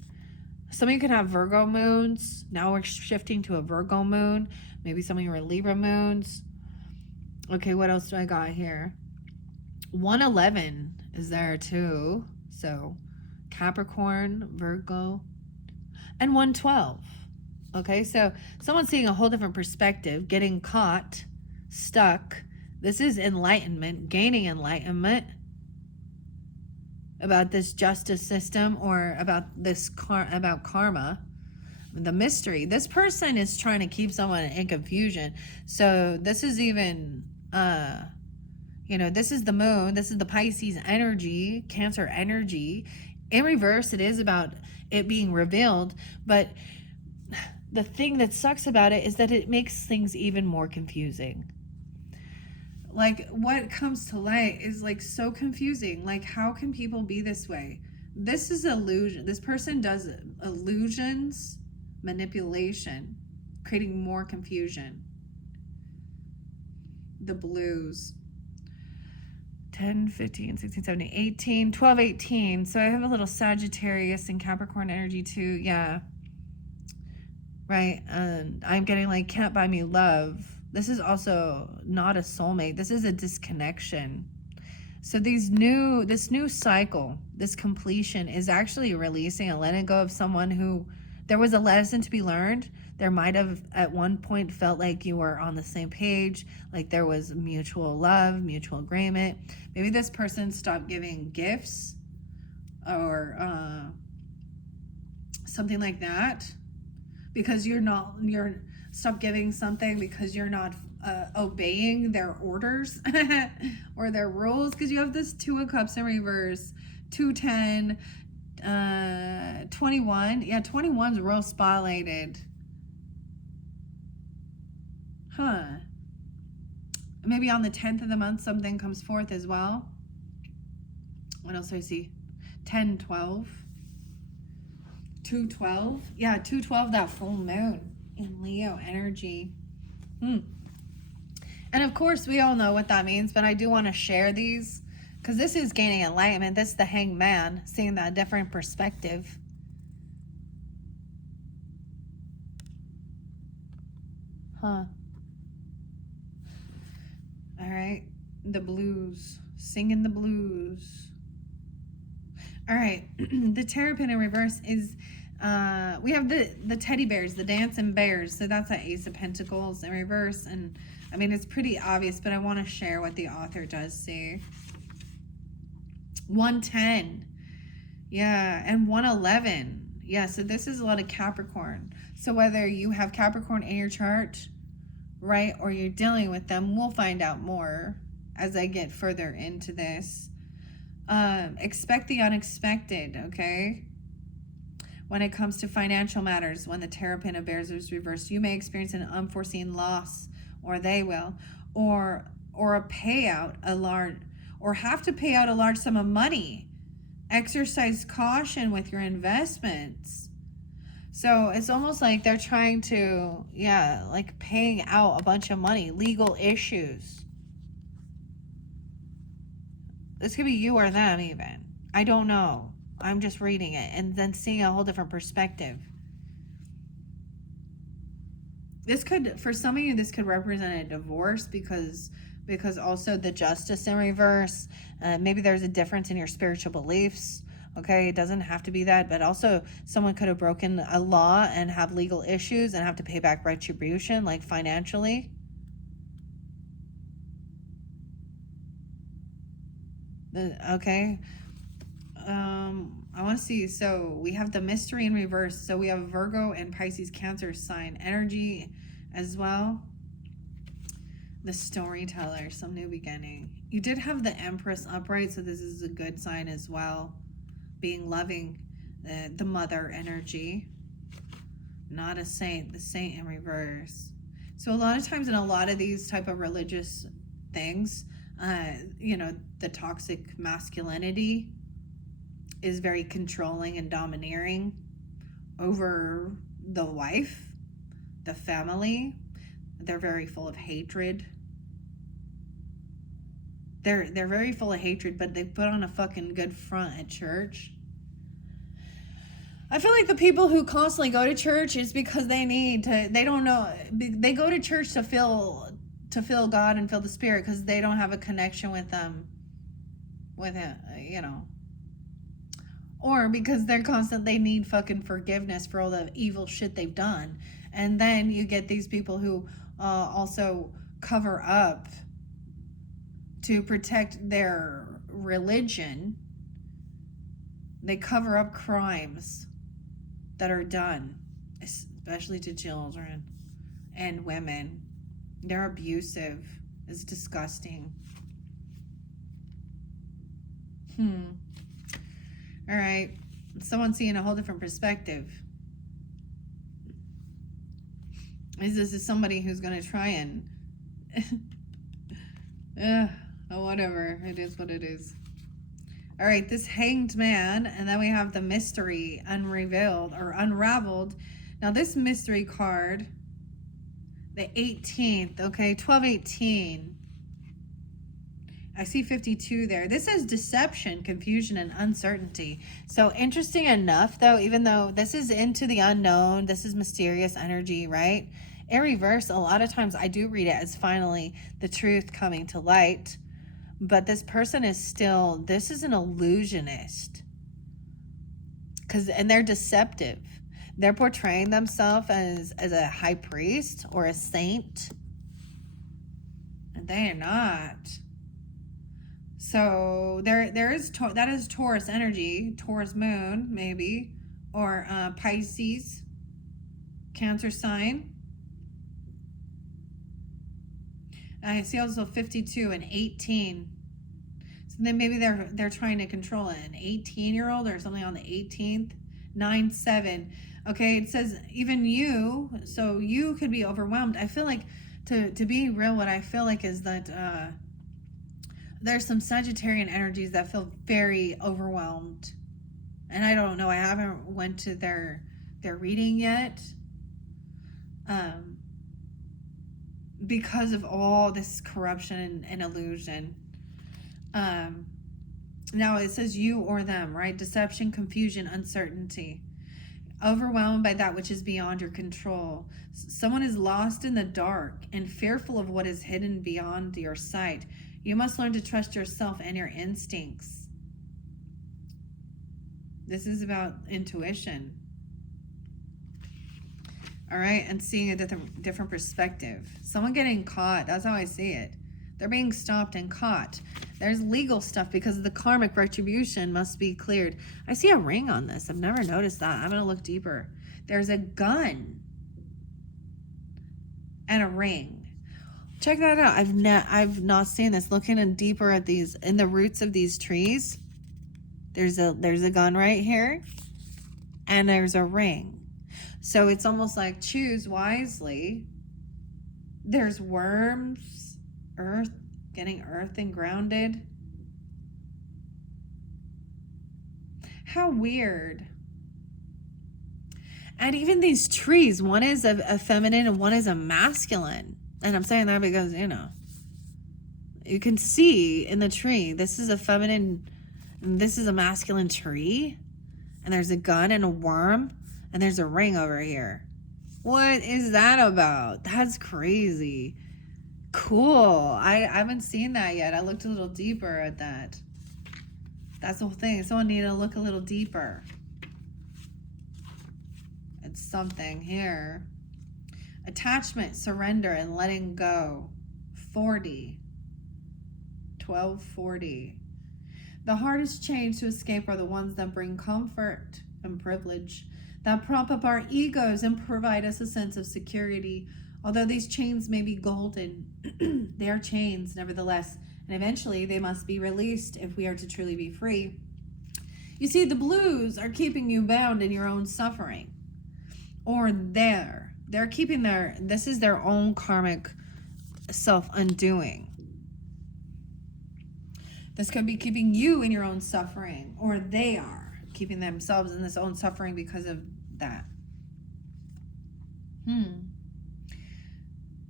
Some of you could have Virgo moons. Now we're shifting to a Virgo moon. Maybe some of you are Libra moons. Okay, what else do I got here? 111 is there too. So Capricorn, Virgo, and 112. Okay, so someone's seeing a whole different perspective, getting caught, stuck. This is enlightenment, gaining enlightenment about this justice system, or about this about karma, the mystery. This person is trying to keep someone in confusion. So this is even this is the moon, this is the Pisces energy, Cancer energy. In reverse, it is about it being revealed, but the thing that sucks about it is that it makes things even more confusing. Like, what comes to light is like so confusing. Like, how can people be this way? This is illusion. This person does illusions, manipulation, creating more confusion. The blues. 10, 15, 16, 17, 18, 12, 18. So I have a little Sagittarius and Capricorn energy too. Yeah. Right. And I'm getting like, can't buy me love. This is also not a soulmate. This is a disconnection. So this new cycle, this completion is actually releasing and letting go of someone who there was a lesson to be learned. There might have at one point felt like you were on the same page, like there was mutual love, mutual agreement. Maybe this person stopped giving gifts or something like that, because you're stop giving something because you're not obeying their orders or their rules, because you have this 2 of Cups in reverse, 210, 21. Yeah, 21's real spotlighted. Huh. Maybe on the 10th of the month something comes forth as well. What else do I see? 10, 12. 212. Yeah, 212, that full moon in Leo energy. And of course, we all know what that means, but I do want to share these because this is gaining enlightenment. This is the Hanged Man, seeing that different perspective. Huh. All right. The blues. Singing the blues. All right. The Terrapin in reverse is... we have the teddy bears, the dancing bears. So that's an Ace of Pentacles in reverse. And I mean, it's pretty obvious, but I want to share what the author does say. 110. Yeah. And 111. Yeah. So this is a lot of Capricorn. So whether you have Capricorn in your chart, right, or you're dealing with them, we'll find out more as I get further into this. Expect the unexpected, okay? When it comes to financial matters, when the Terrapin of Bears is reversed, you may experience an unforeseen loss, or they will, or a payout, or have to pay out a large sum of money exercise caution with your investments. So it's almost like they're trying to, yeah, like paying out a bunch of money, legal issues. This could be you or them even. I don't know. I'm just reading it and then seeing a whole different perspective. This could, for some of you, this could represent a divorce because also the justice in reverse. Maybe there's a difference in your spiritual beliefs. Okay, it doesn't have to be that, but also someone could have broken a law and have legal issues and have to pay back retribution, like financially. Okay. I want to see. So we have the mystery in reverse. So we have Virgo and Pisces Cancer sign energy as well. The storyteller, some new beginning. You did have the Empress upright, so this is a good sign as well. Being loving, the mother energy. Not a saint, the saint in reverse. So a lot of times in a lot of these type of religious things, you know, the toxic masculinity is very controlling and domineering over the wife, the family. They're very full of hatred. They're very full of hatred, but they put on a fucking good front at church. I feel like the people who constantly go to church is because they need to, they don't know, they go to church to feel God and feel the spirit because they don't have a connection with them, with it, you know. Or because they need fucking forgiveness for all the evil shit they've done. And then you get these people who also cover up to protect their religion. They cover up crimes that are done, especially to children and women. They're abusive. It's disgusting. All right. Someone's seeing a whole different perspective. This is somebody who's going to try and... whatever. It is what it is. All right. This Hanged Man. And then we have the mystery unrevealed or unraveled. Now, this mystery card, the 18th. Okay. 12/18. I see 52 there. This is deception, confusion, and uncertainty. So interesting enough, though, even though this is into the unknown, this is mysterious energy, right? In reverse, a lot of times I do read it as finally the truth coming to light. But this person is still, this is an illusionist. And they're deceptive. They're portraying themselves as a high priest or a saint. And they are not. So there is that is Taurus energy, Taurus moon maybe, or Pisces, Cancer sign. I see also 52 and 18. So then maybe they're trying to control an 18-year-old or something on the 18th. 9/7. Okay, it says even you, so you could be overwhelmed. I feel like to be real, what I feel like is that there's some Sagittarian energies that feel very overwhelmed. And I don't know, I haven't went to their reading yet. Because of all this corruption and illusion. Now it says you or them, right? Deception, confusion, uncertainty. Overwhelmed by that which is beyond your control. Someone is lost in the dark and fearful of what is hidden beyond your sight. You must learn to trust yourself and your instincts. This is about intuition. All right, and seeing a different perspective. Someone getting caught, that's how I see it. They're being stopped and caught. There's legal stuff because the karmic retribution must be cleared. I see a ring on this. I've never noticed that. I'm going to look deeper. There's a gun and a ring. Check that out. I've not seen this. Looking in deeper at these, in the roots of these trees, there's a gun right here, and there's a ring. So it's almost like choose wisely. There's worms, earth, getting earth and grounded. How weird. And even these trees, one is a feminine and one is a masculine. And I'm saying that because, you can see in the tree, this is a feminine and this is a masculine tree. And there's a gun and a worm. And there's a ring over here. What is that about? That's crazy. Cool. I haven't seen that yet. I looked a little deeper at that. That's the whole thing. Someone need to look a little deeper. It's something here. Attachment, surrender, and letting go. 40. 1240. The hardest chains to escape are the ones that bring comfort and privilege, that prop up our egos and provide us a sense of security. Although these chains may be golden, they are chains nevertheless, and eventually they must be released if we are to truly be free. You see, the blues are keeping you bound in your own suffering. Or they're keeping this is their own karmic self-undoing. This could be keeping you in your own suffering, or they are keeping themselves in this own suffering because of that.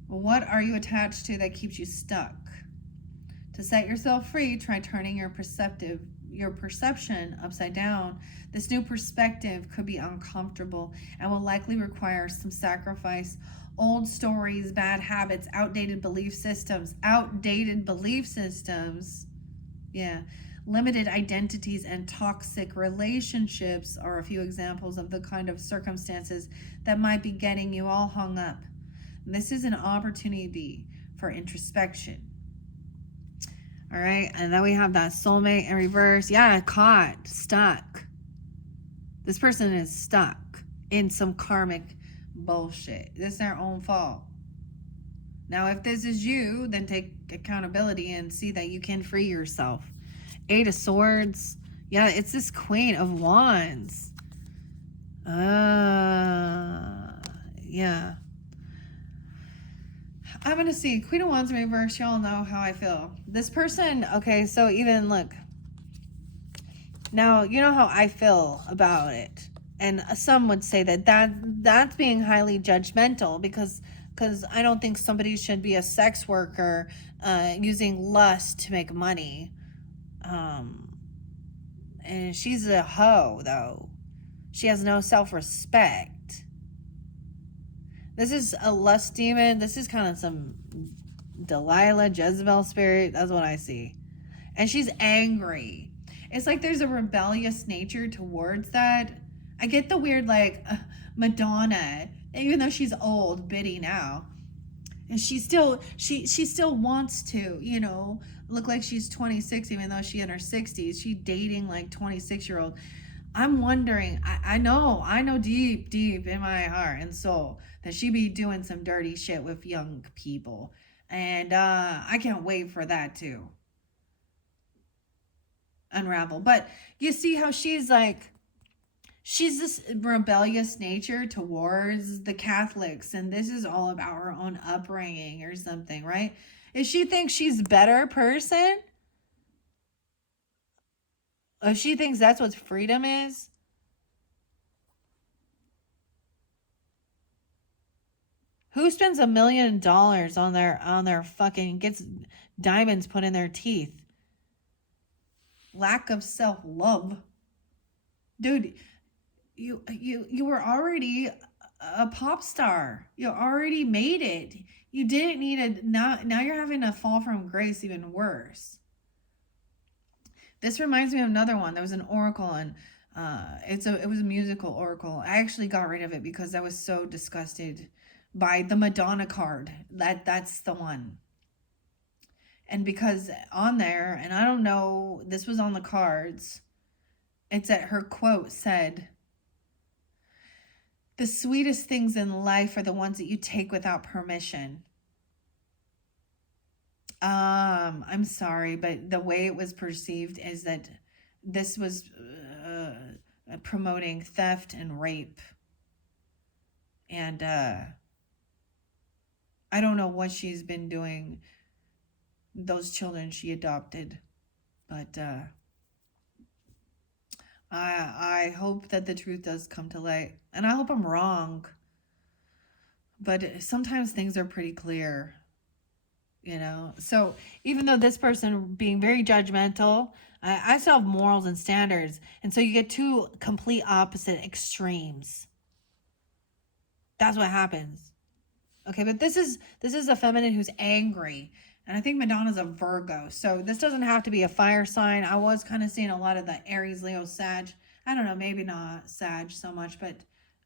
What are you attached to that keeps you stuck? To set yourself free, try turning your perception upside down. This new perspective could be uncomfortable and will likely require some sacrifice. Old stories, bad habits, outdated belief systems. Yeah. Limited identities and toxic relationships are a few examples of the kind of circumstances that might be getting you all hung up. This is an opportunity for introspection. All right, and then we have that soulmate in reverse. Yeah, caught, stuck. This person is stuck in some karmic bullshit. This is their own fault. Now, if this is you, then take accountability and see that you can free yourself. 8 of Swords. Yeah, it's this Queen of Wands. Yeah. I'm going to see. Queen of Wands in reverse. Y'all know how I feel. This person, okay, so even look. Now, you know how I feel about it. And some would say that's being highly judgmental because I don't think somebody should be a sex worker using lust to make money. And she's a hoe, though. She has no self-respect. This is a lust demon. This is kind of some Delilah, Jezebel spirit. That's what I see. And she's angry. It's like there's a rebellious nature towards that. I get the weird, like, Madonna, even though she's old, Biddy now. And she still wants to, look like she's 26, even though she's in her 60s. She's dating, like, 26-year-old. I'm wondering, I know deep in my heart and soul that she be doing some dirty shit with young people. And I can't wait for that to unravel. But you see how she's this rebellious nature towards the Catholics. And this is all about her own upbringing or something, right? If she thinks she's a better person, if she thinks that's what freedom is, who spends $1 million on their fucking gets diamonds put in their teeth? Lack of self-love. Dude, you were already a pop star. You already made it. You didn't need it. Now you're having to fall from grace even worse. This reminds me of another one. There was an oracle, and it was a musical oracle. I actually got rid of it because I was so disgusted by the Madonna card. That's the one. And because on there, and I don't know, this was on the cards, it's that her quote said, "The sweetest things in life are the ones that you take without permission." I'm sorry, but the way it was perceived is that this was promoting theft and rape. And I don't know what she's been doing, those children she adopted, but I hope that the truth does come to light. And I hope I'm wrong. But sometimes things are pretty clear, you know? So even though this person being very judgmental, I still have morals and standards. And so you get two complete opposite extremes. That's what happens. Okay, but this is a feminine who's angry. And I think Madonna's a Virgo. So this doesn't have to be a fire sign. I was kind of seeing a lot of the Aries, Leo, Sag. I don't know, maybe not Sag so much, but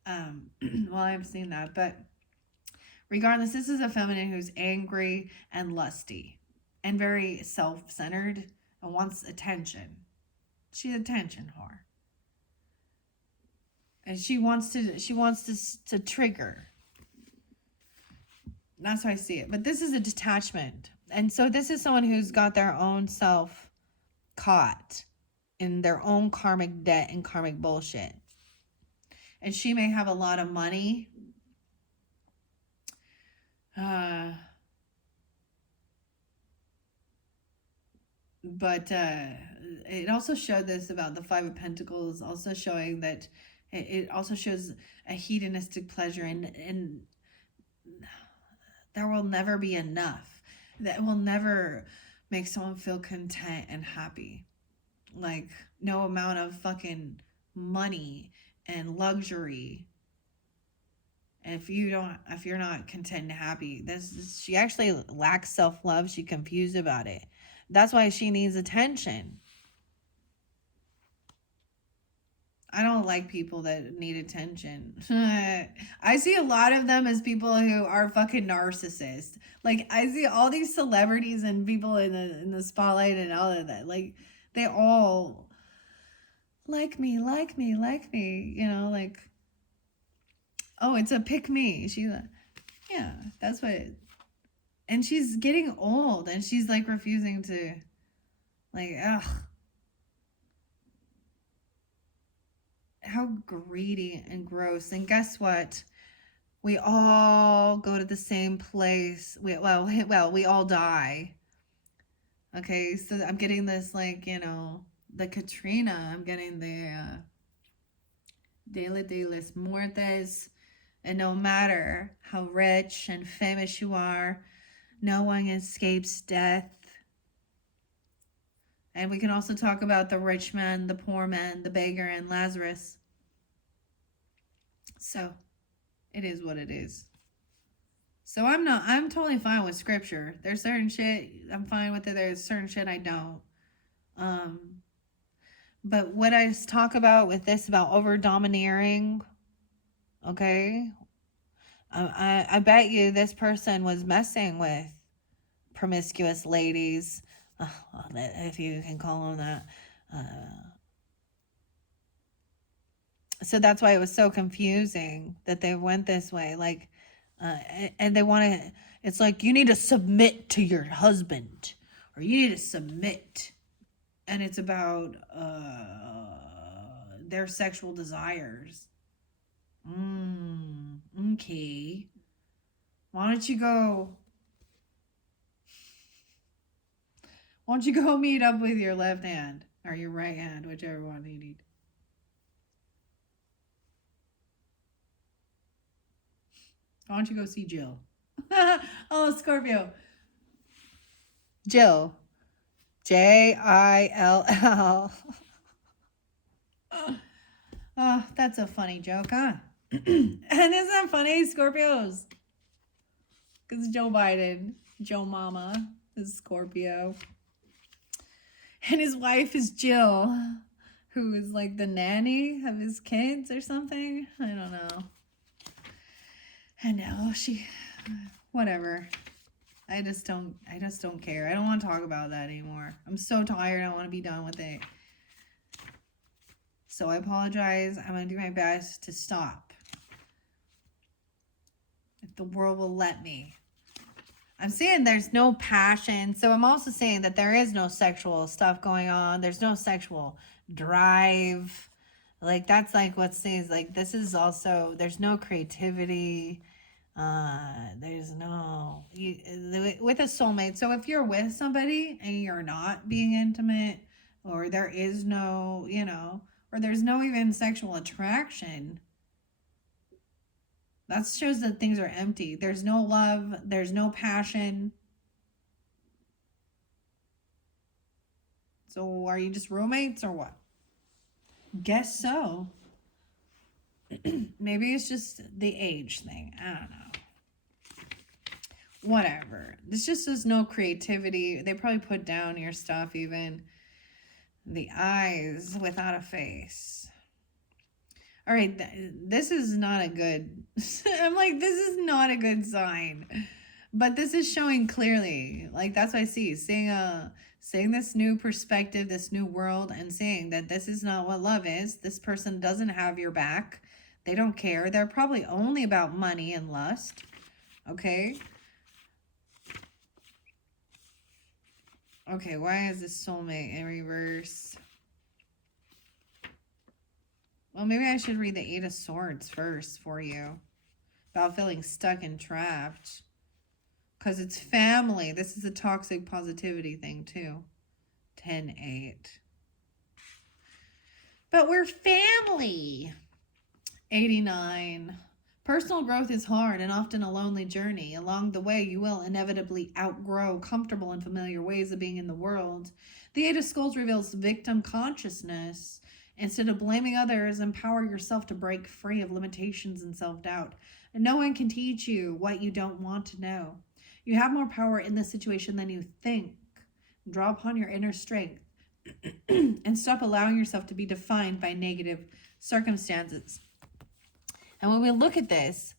well, I've seen that. But regardless, this is a feminine who's angry and lusty and very self-centered and wants attention. She's a attention whore. And she wants to trigger. That's how I see it. But this is a detachment. And so this is someone who's got their own self caught in their own karmic debt and karmic bullshit. And she may have a lot of money. But it also showed this about the Five of Pentacles, also showing that it also shows a hedonistic pleasure, and there will never be enough. That will never make someone feel content and happy. Like, no amount of fucking money and luxury. And if you're not content and happy, she actually lacks self-love. She's confused about it. That's why she needs attention. I don't like people that need attention. I see a lot of them as people who are fucking narcissists. Like, I see all these celebrities and people in the spotlight and all of that. Like, they all like me. You know, like, oh, it's a pick me. Yeah, that's what. And she's getting old, and she's like refusing to, like, ugh. How greedy and gross. And guess what? We all go to the same place. We all die. Okay, so I'm getting this, like, you know, the Katrina. I'm getting the Dia de las Muertes. And no matter how rich and famous you are, no one escapes death. And we can also talk about the rich man, the poor man, the beggar, and Lazarus. So, it is what it is. So I'm totally fine with scripture. There's certain shit I'm fine with it. There's certain shit I don't. But what I talk about with this about over domineering, okay? I bet you this person was messing with promiscuous ladies, if you can call them that. So that's why it was so confusing that they went this way. Like, and they want to, it's like, you need to submit to your husband, or you need to submit. And it's about their sexual desires. Okay. Why don't you go meet up with your left hand or your right hand, whichever one you need. Why don't you go see Jill? Oh, Scorpio. Jill. Jill. Oh, that's a funny joke, huh? And isn't that funny, Scorpios? Because Joe Biden, Joe Mama, is Scorpio. And his wife is Jill, who is like the nanny of his kids or something. I don't know. I know, whatever. I just don't care. I don't want to talk about that anymore. I'm so tired. I want to be done with it. So I apologize. I'm going to do my best to stop. If the world will let me. I'm saying there's no passion. So I'm also saying that there is no sexual stuff going on. There's no sexual drive. Like, that's like what says, like, this is also, there's no creativity. There's no, with a soulmate. So if you're with somebody and you're not being intimate, or there is no, you know, or there's no even sexual attraction. That shows that things are empty. There's no love. There's no passion. So are you just roommates or what? Guess so. Maybe it's just the age thing. I don't know. Whatever. This just says no creativity. They probably put down your stuff even. The eyes without a face. All right, this is not a good... I'm like, this is not a good sign. But this is showing clearly. Like, that's what I see. Seeing this new perspective, this new world, and seeing that this is not what love is. This person doesn't have your back. They don't care. They're probably only about money and lust. Okay? Okay, why is this soulmate in reverse? Well, maybe I should read the Eight of Swords first for you. About feeling stuck and trapped. Because it's family. This is a toxic positivity thing, too. 10-8. But we're family. 89. Personal growth is hard and often a lonely journey. Along the way, you will inevitably outgrow comfortable and familiar ways of being in the world. The Eight of Skulls reveals victim consciousness. Instead of blaming others, empower yourself to break free of limitations and self-doubt. And no one can teach you what you don't want to know. You have more power in this situation than you think. Draw upon your inner strength and stop allowing yourself to be defined by negative circumstances. And when we look at this,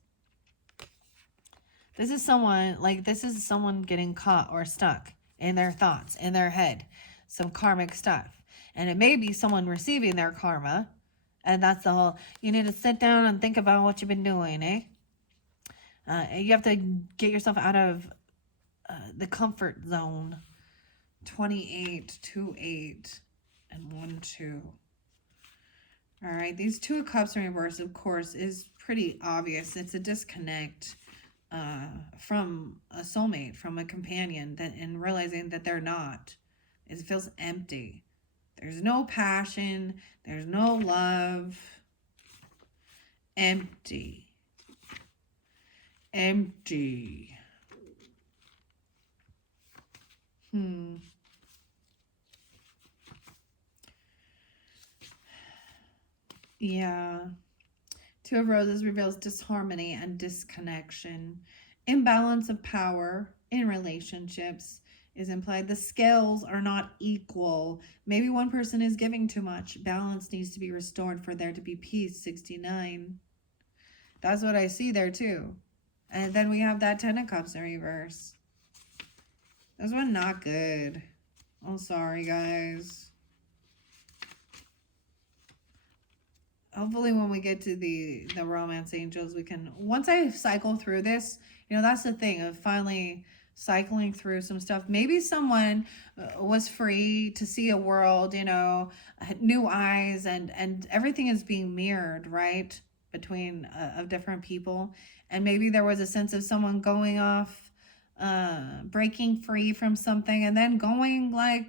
this is someone getting caught or stuck in their thoughts, in their head, some karmic stuff. And it may be someone receiving their karma. And that's the whole, you need to sit down and think about what you've been doing, eh? You have to get yourself out of the comfort zone. 28, 2, 8, and 1, 2. All right, these Two of Cups in reverse, of course, is pretty obvious. It's a disconnect from a soulmate, from a companion, and realizing that they're not. It feels empty. There's no passion. There's no love. Empty. Empty. Yeah. Two of Roses reveals disharmony and disconnection. Imbalance of power in relationships is implied. The scales are not equal. Maybe one person is giving too much. Balance needs to be restored for there to be peace. 69. That's what I see there too. And then we have that Ten of Cups in reverse. This one not good. Oh, sorry, guys. Hopefully when we get to the romance angels, we can, once I cycle through this, you know, that's the thing of finally cycling through some stuff. Maybe someone was free to see a world, you know, new eyes, and everything is being mirrored, right? Between of different people. And maybe there was a sense of someone going off, breaking free from something, and then going like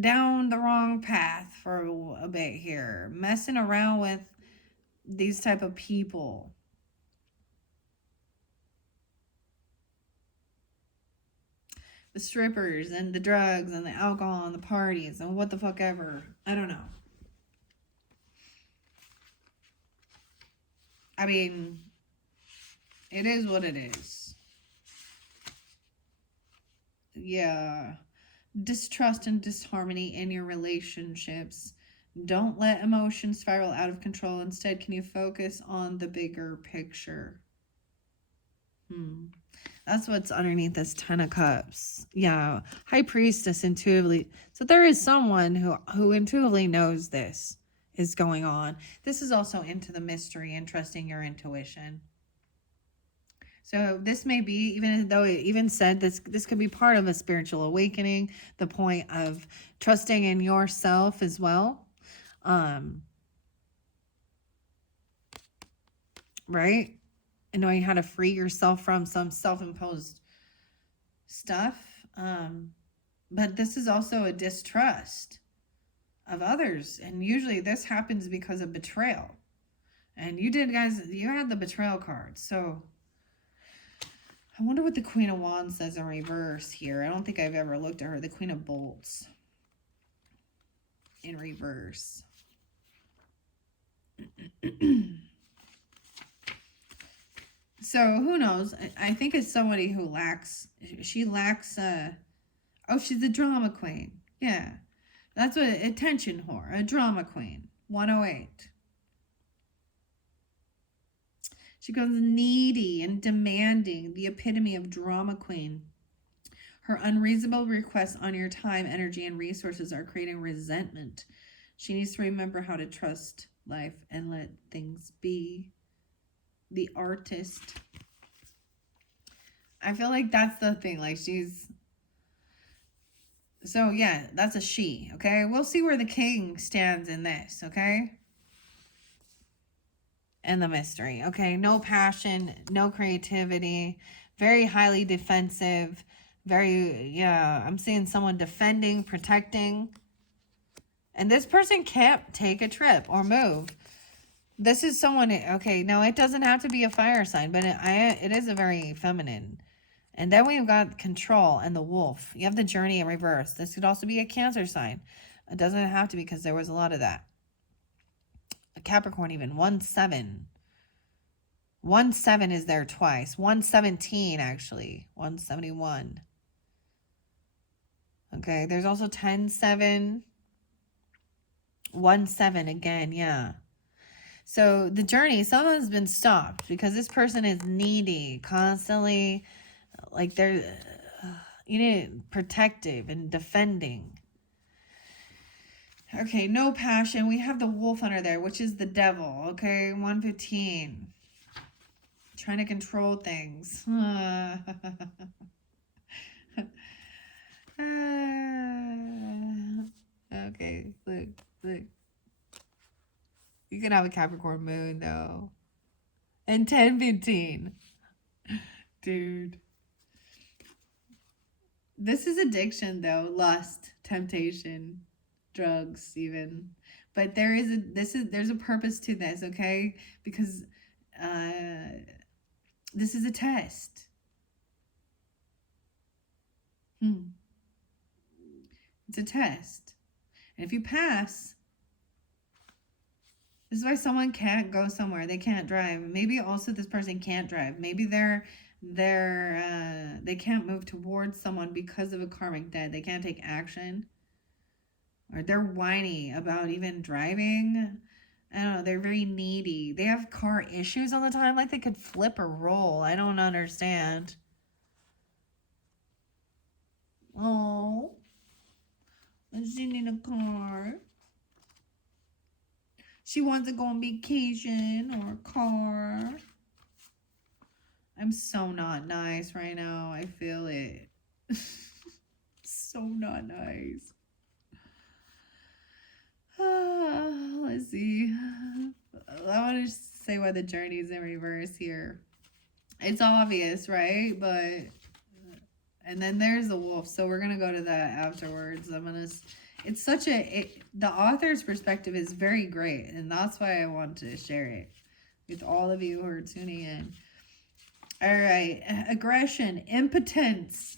down the wrong path for a bit here, messing around with these type of people. The strippers and the drugs and the alcohol and the parties and what the fuck ever. I don't know. I mean, it is what it is. Yeah. Distrust and disharmony in your relationships. Don't let emotions spiral out of control. Instead, can you focus on the bigger picture? That's what's underneath this Ten of Cups. Yeah. High Priestess intuitively. So there is someone who intuitively knows this is going on. This is also into the mystery and trusting your intuition. So this may be, even though it even said this could be part of a spiritual awakening, the point of trusting in yourself as well. Right? And knowing how to free yourself from some self-imposed stuff. But this is also a distrust. of others. And usually this happens because of betrayal. And you did, guys, you had the betrayal card. So I wonder what the Queen of Wands says in reverse here. I don't think I've ever looked at her. The Queen of Bolts in reverse. So who knows? I think it's somebody who lacks, she lacks, oh, she's a drama queen. Yeah. That's what, attention whore, a drama queen. 108. She goes needy and demanding, the epitome of drama queen. Her unreasonable requests on your time, energy, and resources are creating resentment. She needs to remember how to trust life and let things be. The artist. I feel like that's the thing. Like she's... So yeah, that's a she, okay? We'll see where the king stands in this, okay? And the mystery, okay? No passion, no creativity, very highly defensive, very, yeah, I'm seeing someone defending, protecting. And this person can't take a trip or move. This is someone, okay, no, it doesn't have to be a fire sign, but it is a very feminine. And then we've got control and the wolf. You have the journey in reverse. This could also be a Cancer sign. It doesn't have to be because there was a lot of that. A Capricorn even. 1-7. 1-7 is there twice. 117 actually. 171. Okay, there's also 10-7. 1-7 again, yeah. So the journey, someone's been stopped because this person is needy, constantly, like they're, you need protective and defending. Okay, no passion. We have the wolf under there, which is the devil. Okay, 115. Trying to control things. Okay, look. You can have a Capricorn moon, though. And 10-15. Dude. This is addiction, though. Lust, temptation, drugs, even. But there's a purpose to this, okay? Because this is a test. It's a test. And if you pass, this is why someone can't go somewhere. They can't drive. Maybe also this person can't drive. Maybe they can't move towards someone because of a karmic debt. They can't take action. Or they're whiny about even driving. I don't know. They're very needy. They have car issues all the time. Like they could flip or roll. I don't understand. Oh. She need a car. She wants to go on vacation or a car. I'm so not nice right now. I feel it. So not nice. Let's see. I want to say why the journey's in reverse here. It's obvious, right? But... And then there's the wolf. So we're going to go to that afterwards. It's such the author's perspective is very great. And that's why I want to share it with all of you who are tuning in. All right. Aggression, impotence,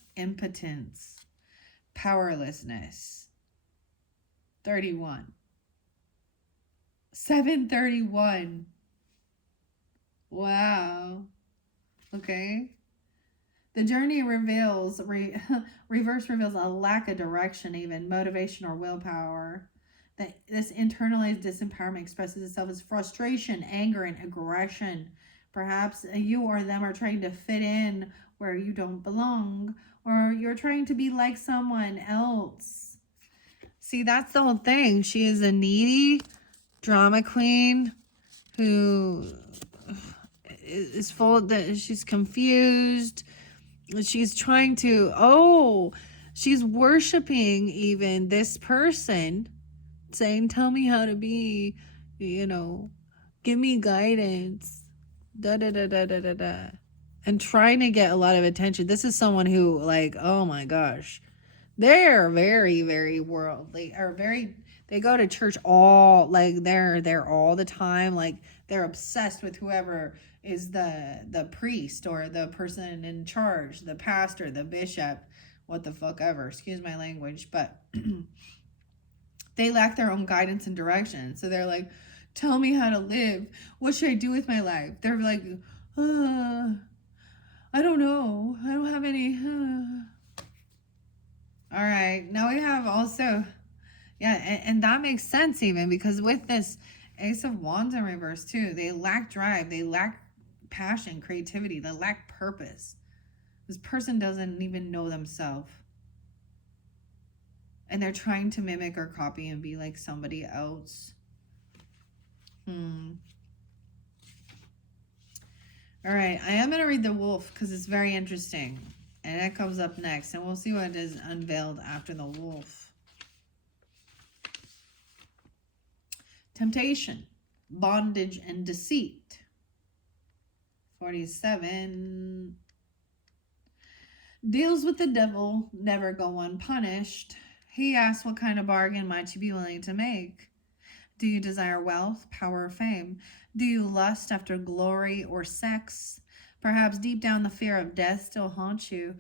powerlessness. 31. 731. Wow. Okay. The journey reveals, reverse reveals a lack of direction, even motivation or willpower. This internalized disempowerment expresses itself as frustration, anger, and aggression. Perhaps you or them are trying to fit in where you don't belong, or you're trying to be like someone else. See, that's the whole thing. She is a needy drama queen who is full of she's confused. She's trying to, she's worshiping even this person, saying, tell me how to be, give me guidance, and trying to get a lot of attention. This is someone who, like, oh my gosh, They're very, very worldly, or very, they go to church all, like they're there all the time. Like they're obsessed with whoever is the priest or the person in charge, the pastor, the bishop, what the fuck ever. Excuse my language, but they lack their own guidance and direction. So they're like, tell me how to live. What should I do with my life? They're like, I don't know. I don't have any. All right. Now we have also, yeah, and that makes sense even because with this Ace of Wands in reverse too, they lack drive. They lack passion, creativity. They lack purpose. This person doesn't even know themselves. And they're trying to mimic or copy and be like somebody else. All right, I am going to read the wolf because it's very interesting. And that comes up next. And we'll see what is unveiled after the wolf. Temptation, bondage, and deceit. 47. Deals with the devil never go unpunished. He asks, what kind of bargain might you be willing to make? Do you desire wealth, power, or fame? Do you lust after glory or sex? Perhaps deep down the fear of death still haunts you.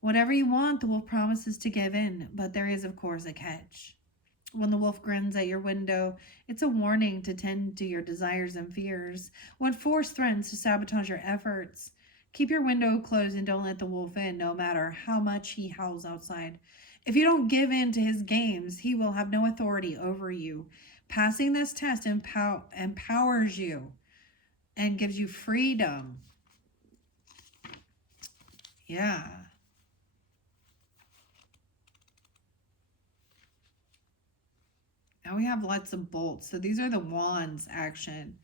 Whatever you want, the wolf promises to give in, but there is, of course, a catch. When the wolf grins at your window, it's a warning to tend to your desires and fears. When force threatens to sabotage your efforts, keep your window closed and don't let the wolf in, no matter how much he howls outside. If you don't give in to his games, he will have no authority over you. Passing this test empowers you and gives you freedom. Yeah. Now we have lots of bolts. So these are the wands action.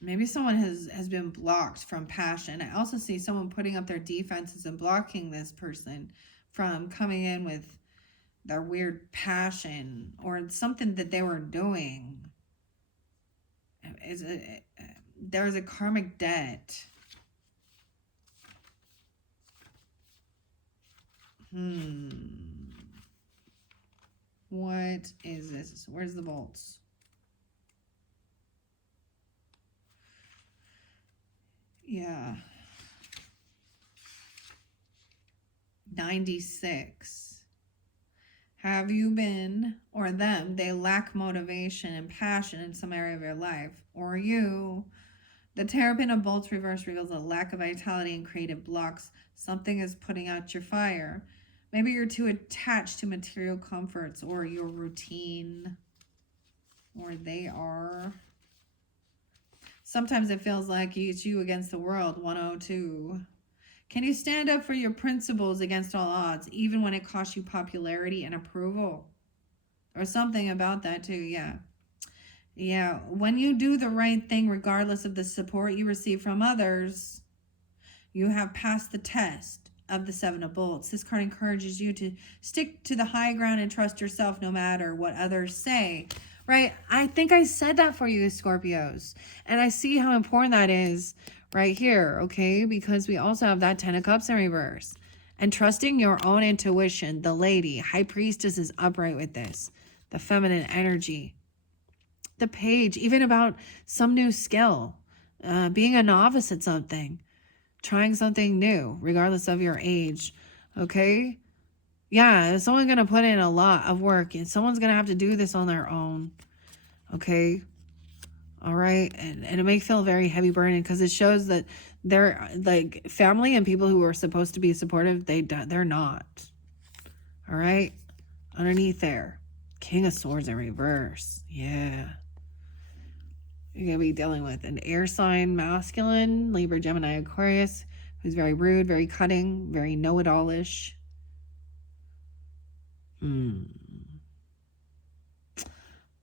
Maybe someone has been blocked from passion. I also see someone putting up their defenses and blocking this person from coming in with their weird passion or something that they were doing. There's a karmic debt. What is this? Where's the bolts? Yeah. 96. Have you been, or them, they lack motivation and passion in some area of your life, or you. The Terrapin of Bolts reverse reveals a lack of vitality and creative blocks. Something is putting out your fire. Maybe you're too attached to material comforts or your routine, or they are. Sometimes it feels like it's you against the world. 102. Can you stand up for your principles against all odds, even when it costs you popularity and approval? Or something about that too, yeah. Yeah, when you do the right thing, regardless of the support you receive from others, you have passed the test of the Seven of Bolts. This card encourages you to stick to the high ground and trust yourself no matter what others say. Right? I think I said that for you, Scorpios. And I see how important that is right here, okay? Because we also have that 10 of Cups in reverse. And trusting your own intuition. The Lady, High Priestess is upright with this. The feminine energy. The Page, even about some new skill. Being a novice at something. Trying something new, regardless of your age, okay? Yeah, someone's going to put in a lot of work, and someone's going to have to do this on their own, okay? All right? And it may feel very heavy burden because it shows that they're, like, family and people who are supposed to be supportive, they're not. All right? Underneath there, King of Swords in reverse. Yeah. You're going to be dealing with an air sign masculine, Libra, Gemini, Aquarius, who's very rude, very cutting, very know-it-all-ish.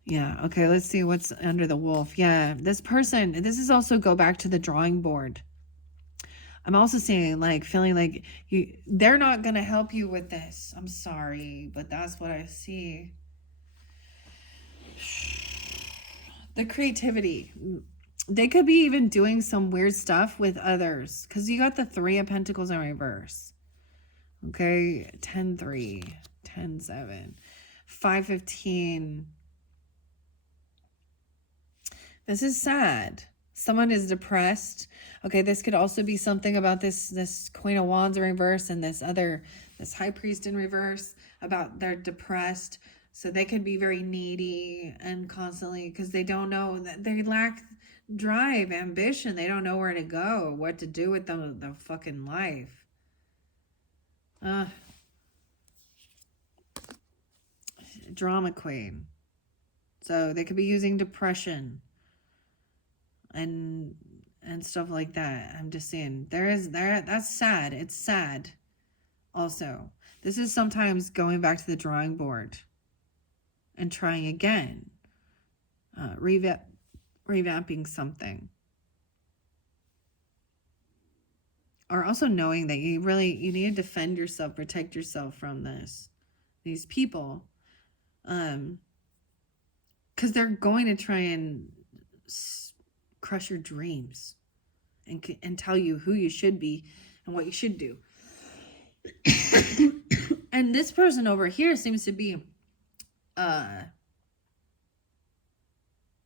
Yeah, okay, let's see what's under the wolf. Yeah, this person, this is also go back to the drawing board. I'm also seeing, like, feeling like they're not going to help you with this. I'm sorry, but that's what I see. The creativity. They could be even doing some weird stuff with others. Because you got the Three of Pentacles in reverse. Okay, 10-3, 10-7, 5-15. This is sad. Someone is depressed. Okay, this could also be something about this Queen of Wands in reverse and this High Priest in reverse, about they're depressed. So they could be very needy and constantly, because they don't know, that they lack drive, ambition. They don't know where to go, what to do with the fucking life. Drama queen. So they could be using depression and stuff like that. I'm just saying, that's sad. It's sad. Also, this is sometimes going back to the drawing board and trying again, revamping something, or also knowing that you need to defend yourself, protect yourself from these people, because they're going to try and crush your dreams and tell you who you should be and what you should do. And this person over here seems to be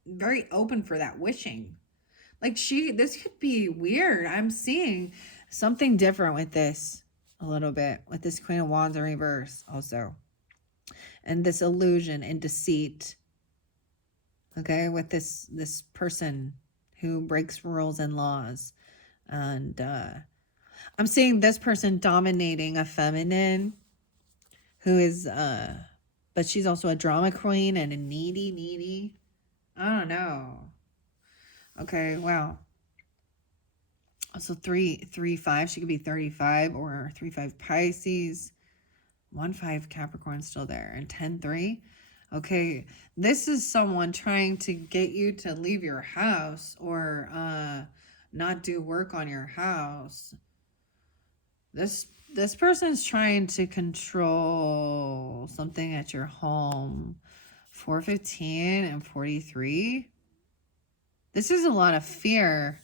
very open for that wishing. Like this could be weird. I'm seeing something different with this a little bit, with this Queen of Wands in reverse also. And this illusion and deceit. Okay, with this person who breaks rules and laws. And I'm seeing this person dominating a feminine who is but she's also a drama queen and a needy. I don't know. Okay, wow. So 3-5, she could be 35, or 3-5 Pisces, 1-5 Capricorn still there, and 10-3. Okay, this is someone trying to get you to leave your house, or not do work on your house. This person's trying to control something at your home. 4-15 and 43. This is a lot of fear.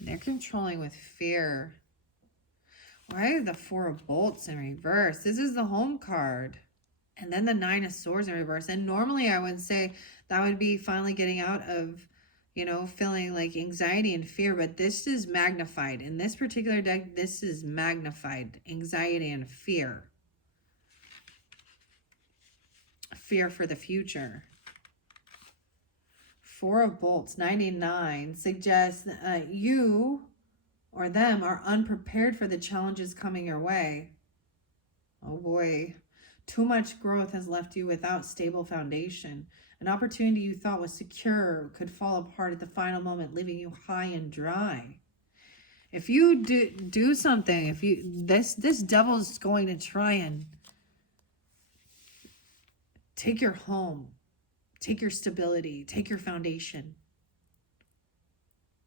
They're controlling with fear. Why are the 4 of Bolts in reverse? This is the Home card. And then the 9 of Swords in reverse. And normally I would say that would be finally getting out of, feeling like anxiety and fear. But this is magnified. In this particular deck, this is magnified. Anxiety and fear. Fear for the future. 4 of Bolts, 99, suggests you or them are unprepared for the challenges coming your way. Oh boy. Too much growth has left you without stable foundation. An opportunity you thought was secure could fall apart at the final moment, leaving you high and dry. If you do something, this devil's going to try and take your home, take your stability, take your foundation.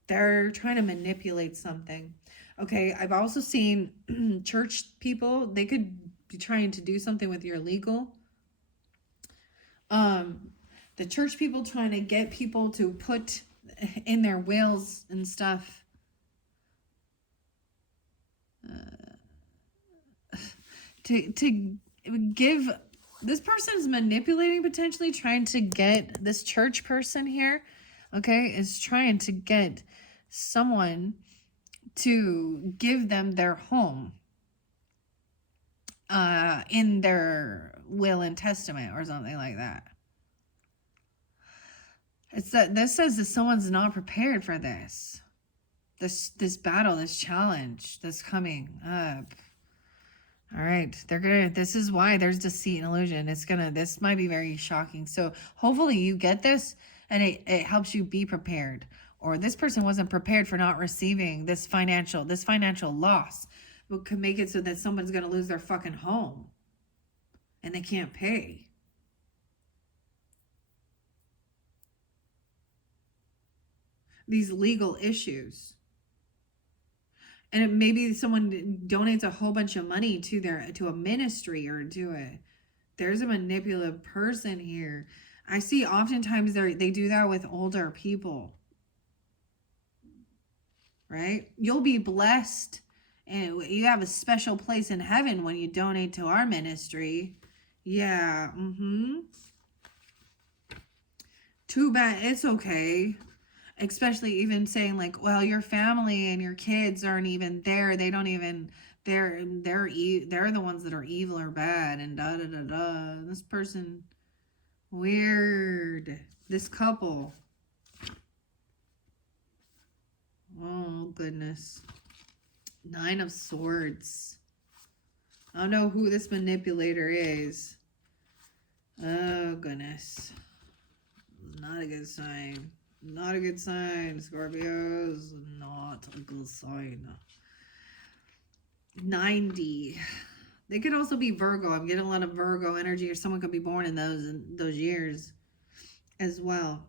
They're trying to manipulate something. Okay, I've also seen church people, they could be trying to do something with your legal. The church people trying to get people to put in their wills and stuff. To give, this person's manipulating, potentially trying to get, this church person here, okay, is trying to get someone to give them their home in their will and testament or something like that. It's that this says that someone's not prepared for this battle, this challenge that's coming up. All right, this is why there's deceit and illusion. This might be very shocking. So hopefully you get this and it helps you be prepared. Or this person wasn't prepared for not receiving this financial loss. What could make it so that someone's going to lose their fucking home and they can't pay. These legal issues. And maybe someone donates a whole bunch of money to a ministry or there's a manipulative person here. I see oftentimes they do that with older people. Right? You'll be blessed And you have a special place in heaven when you donate to our ministry. Yeah. Too bad. It's okay. Especially even saying like, well, your family and your kids aren't even there. They don't even, they're the ones that are evil or bad and da da da da. This person, weird. This couple. Oh goodness. 9 of Swords. I don't know who this manipulator is. Oh goodness. Not a good sign. Not a good sign, Scorpios. Not a good sign. 90. They could also be Virgo. I'm getting a lot of Virgo energy, or someone could be born in those years as well.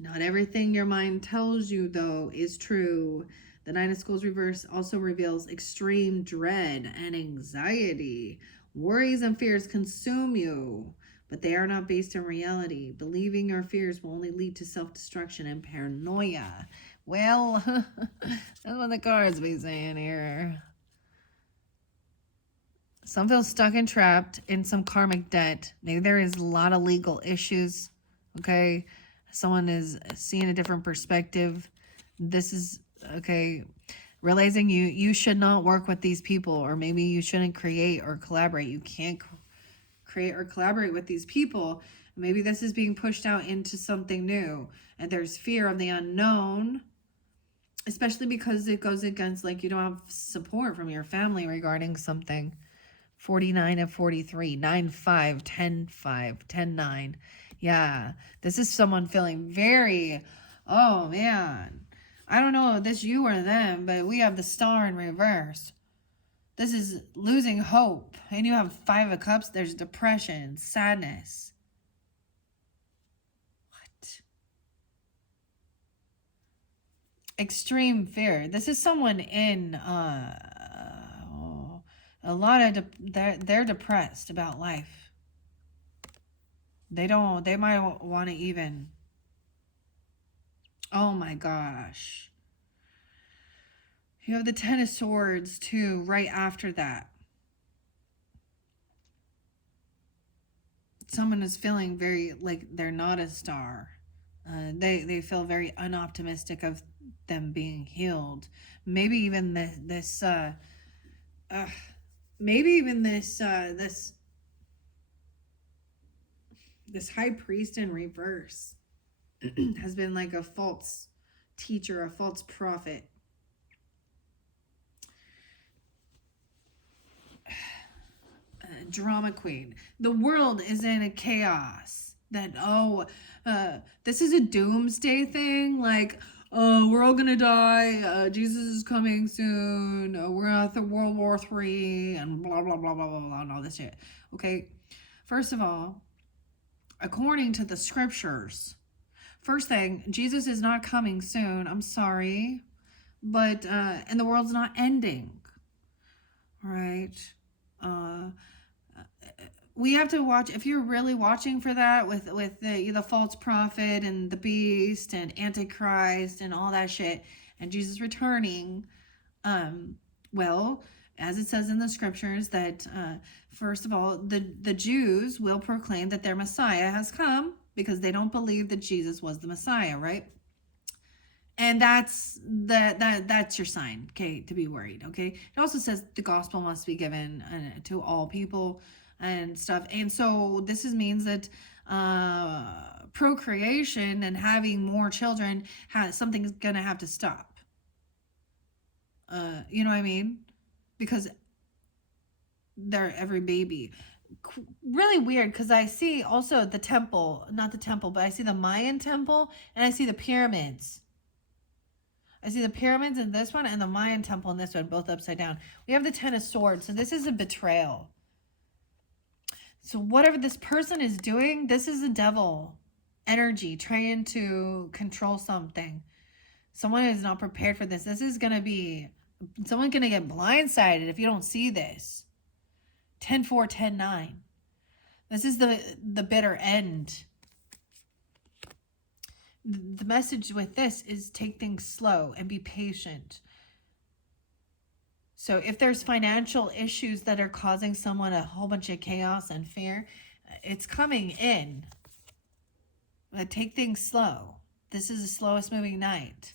Not everything your mind tells you, though, is true. The 9 of Swords reverse also reveals extreme dread and anxiety. Worries and fears consume you, but they are not based in reality. Believing your fears will only lead to self-destruction and paranoia. Well, that's what the cards be saying here. Some feel stuck and trapped in some karmic debt. Maybe there is a lot of legal issues, okay? Someone is seeing a different perspective. This is, okay, realizing you should not work with these people, or maybe you shouldn't create or collaborate. You can't create or collaborate with these people. Maybe this is being pushed out into something new, and there's fear of the unknown, especially because it goes against, like, you don't have support from your family regarding something. 49 and 43, 9, 5, 10, 5, 10, 9. Yeah, this is someone feeling very, oh man, I don't know if this you or them, but we have the Star in reverse. This is losing hope. And you have 5 of Cups. There's depression, sadness. What? Extreme fear. This is someone in a lot of they're depressed about life. They might want to even, oh my gosh. You have the 10 of Swords too right after that. Someone is feeling very like they're not a star. They feel very unoptimistic of them being healed. Maybe even this high priest in reverse has been like a false teacher, a false prophet. Drama queen. The world is in a chaos. That, this is a doomsday thing. Like, we're all gonna die. Jesus is coming soon. We're at the World War III and blah, blah, blah, blah, blah, blah, and all this shit. Okay. First of all, according to the scriptures, first thing, Jesus is not coming soon. I'm sorry. But, and the world's not ending. Right? We have to watch, if you're really watching for that with the false prophet and the beast and Antichrist and all that shit and Jesus returning, well, as it says in the scriptures that first of all, the Jews will proclaim that their Messiah has come because they don't believe that Jesus was the Messiah, right? And that's your sign, okay, to be worried, okay? It also says the gospel must be given to all people and stuff. And so this means that procreation and having more children, something's going to have to stop. You know what I mean? Because they're every baby. Really weird, because I see also the temple, not the temple, but I see the Mayan temple and I see the pyramids. I see the pyramids in this one and the Mayan temple in this one, both upside down. We have the 10 of Swords, so this is a betrayal. So whatever this person is doing, this is a devil energy trying to control something. Someone is not prepared for this. This is going to be, someone's going to get blindsided if you don't see this. 10-4, 10-9. This is the bitter end. The message with this is take things slow and be patient. So if there's financial issues that are causing someone a whole bunch of chaos and fear, it's coming in. But take things slow. This is the slowest moving night.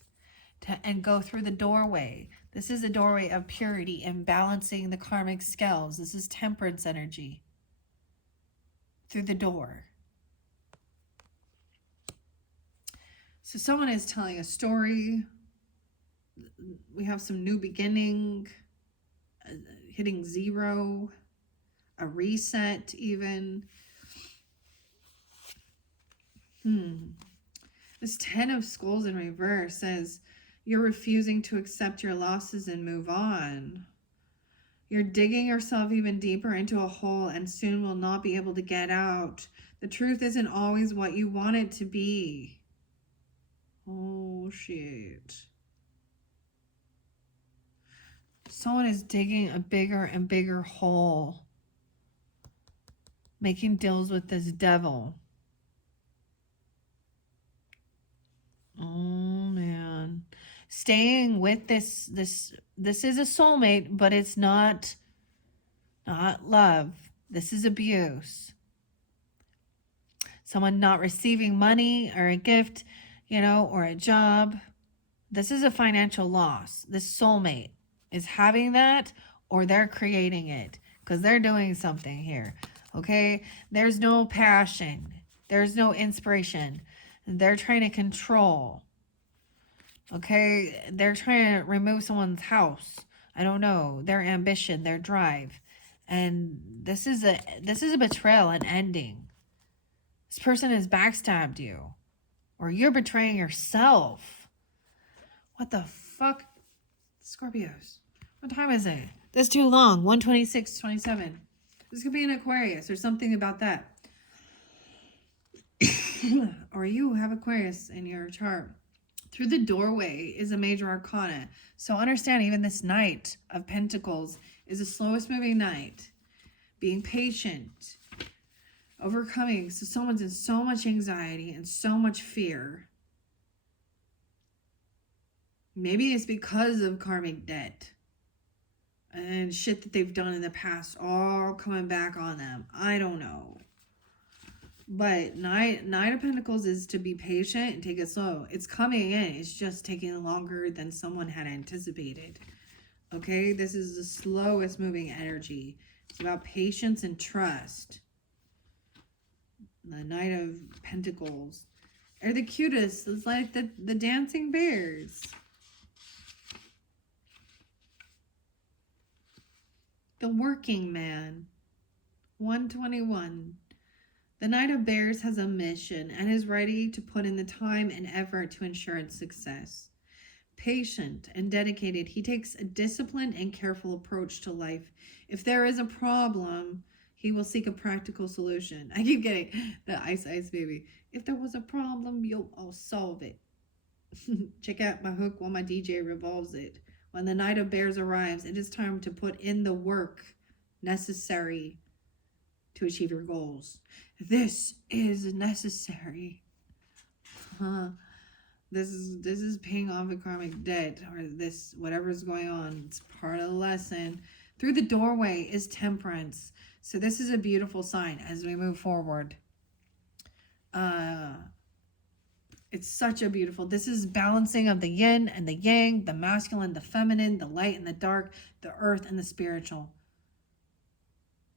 And go through the doorway. This is a doorway of purity and balancing the karmic scales. This is temperance energy. Through the door. So someone is telling a story. We have some new beginning. Hitting 0. A reset even. This 10 of Skulls in reverse says you're refusing to accept your losses and move on. You're digging yourself even deeper into a hole and soon will not be able to get out. The truth isn't always what you want it to be. Oh, shit. Someone is digging a bigger and bigger hole. Making deals with this devil. Oh, man. Staying with this is a soulmate, but it's not love. This is abuse. Someone not receiving money or a gift, or a job. This is a financial loss. This soulmate is having that, or they're creating it because they're doing something here. Okay? There's no passion. There's no inspiration. They're trying to control. Okay, they're trying to remove someone's house. I don't know, their ambition, their drive. And this is a betrayal, an ending. This person has backstabbed you. Or you're betraying yourself. What the fuck? Scorpios. What time is it? That's too long. 1:26:27. This could be an Aquarius or something about that. Or you have Aquarius in your chart. Through the doorway is a major arcana. So understand, even this Knight of Pentacles is the slowest moving night. Being patient. Overcoming. So someone's in so much anxiety and so much fear. Maybe it's because of karmic debt. And shit that they've done in the past. All coming back on them. I don't know. But Knight of Pentacles is to be patient and take it slow. It's coming in. It's just taking longer than someone had anticipated. Okay? This is the slowest moving energy. It's about patience and trust. The Knight of Pentacles. They're the cutest. It's like the dancing bears. The working man. 121. The Knight of Bears has a mission and is ready to put in the time and effort to ensure its success. Patient and dedicated, he takes a disciplined and careful approach to life. If there is a problem, he will seek a practical solution. I keep getting the Ice Baby. If there was a problem, I'll solve it. Check out my hook while my DJ revolves it. When the Knight of Bears arrives, it is time to put in the work necessary to achieve your goals. This is necessary. This is paying off a karmic debt, or this whatever's going on. It's part of the lesson. Through the doorway is temperance. So this is a beautiful sign as we move forward. It's such a beautiful. This is balancing of the yin and the yang, the masculine, the feminine, the light and the dark, the earth and the spiritual,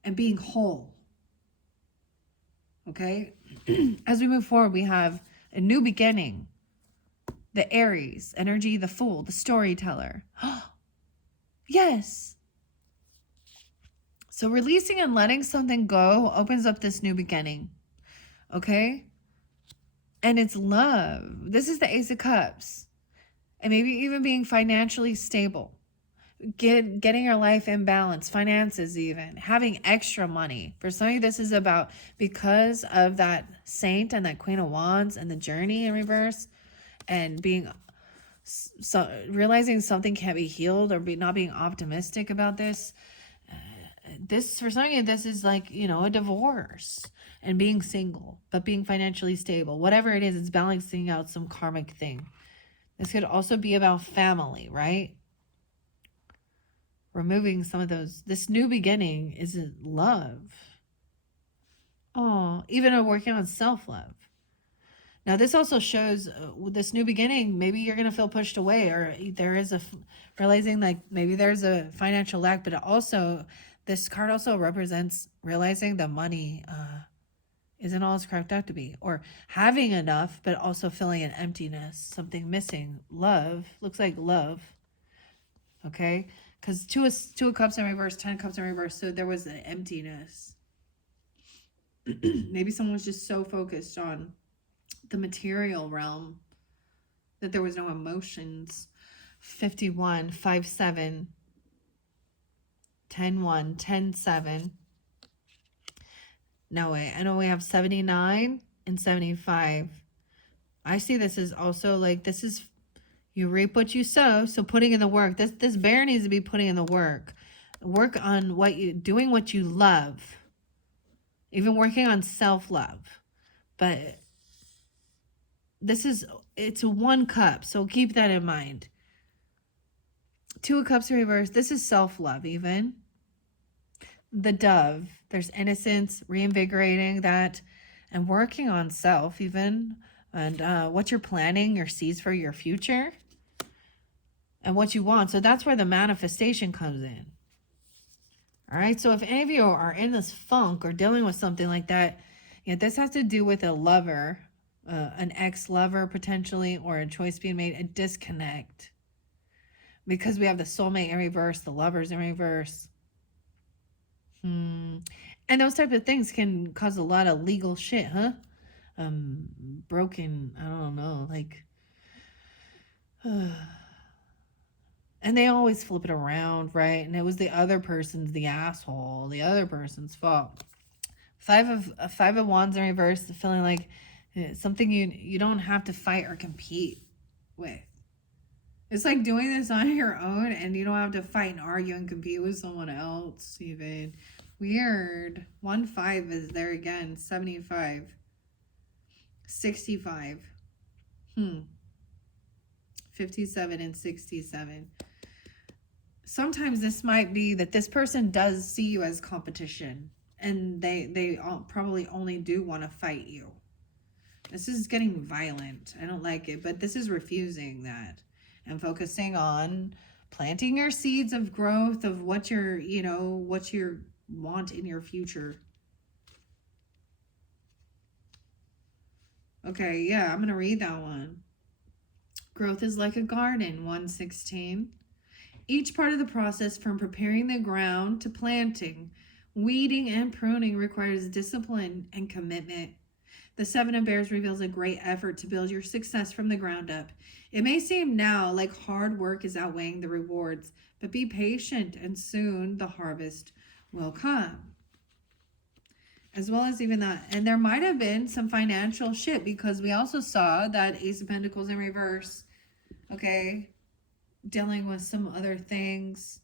and being whole. Okay, as we move forward, we have a new beginning. The Aries energy, the Fool, the storyteller. Yes. So releasing and letting something go opens up this new beginning. Okay, and it's love. This is the Ace of Cups, and maybe even being financially stable. Getting your life in balance, finances even, having extra money. For some of you, this is about, because of that Saint and that Queen of Wands and the Journey in reverse, and being realizing something can't be healed, or not being optimistic about this. This, for some of you, this is like, a divorce and being single, but being financially stable. Whatever it is, it's balancing out some karmic thing. This could also be about family, right? removing some of those. This new beginning isn't love. Oh, even working on self-love. Now, this also shows this new beginning, maybe you're going to feel pushed away, or there is realizing like maybe there's a financial lack, but this card also represents realizing that money isn't all it's cracked out to be, or having enough, but also feeling an emptiness, something missing. Love, looks like love. Okay? Because two of cups in reverse, 10 of cups in reverse, so there was an emptiness. Maybe someone was just so focused on the material realm that there was no emotions. 51, 5, 7, 10, 1, 10, 7. No way. I know we have 79 and 75. I see this as also like, this is, you reap what you sow. So putting in the work. This bear needs to be putting in the work. Work on doing what you love. Even working on self-love. But it's a 1 cup. So keep that in mind. 2 of cups in reverse. This is self-love even. The dove. There's innocence, reinvigorating that, and working on self even. And what you're planning, your seeds for your future. And what you want. So that's where the manifestation comes in. All right. So if any of you are in this funk or dealing with something like that, this has to do with a lover, an ex-lover potentially, or a choice being made, a disconnect. Because we have the soulmate in reverse, the lovers in reverse. And those type of things can cause a lot of legal shit, huh? Broken, I don't know, like... And they always flip it around, right? And it was the other person's the asshole, the other person's fault. 5 of Wands in reverse, feeling like something you don't have to fight or compete with. It's like doing this on your own, and you don't have to fight and argue and compete with someone else even. Weird. 1-5 is there again. 75. 65. 57 and 67. Sometimes this might be that this person does see you as competition, and they probably only do want to fight you. This is getting violent. I don't like it, but this is refusing that and focusing on planting your seeds of growth of what you want in your future. Okay, yeah, I'm going to read that one. Growth is like a garden, 116. Each part of the process from preparing the ground to planting, weeding, and pruning requires discipline and commitment. The 7 of Bears reveals a great effort to build your success from the ground up. It may seem now like hard work is outweighing the rewards, but be patient and soon the harvest will come. As well as even that. And there might have been some financial shit because we also saw that Ace of Pentacles in reverse. Okay. Dealing with some other things.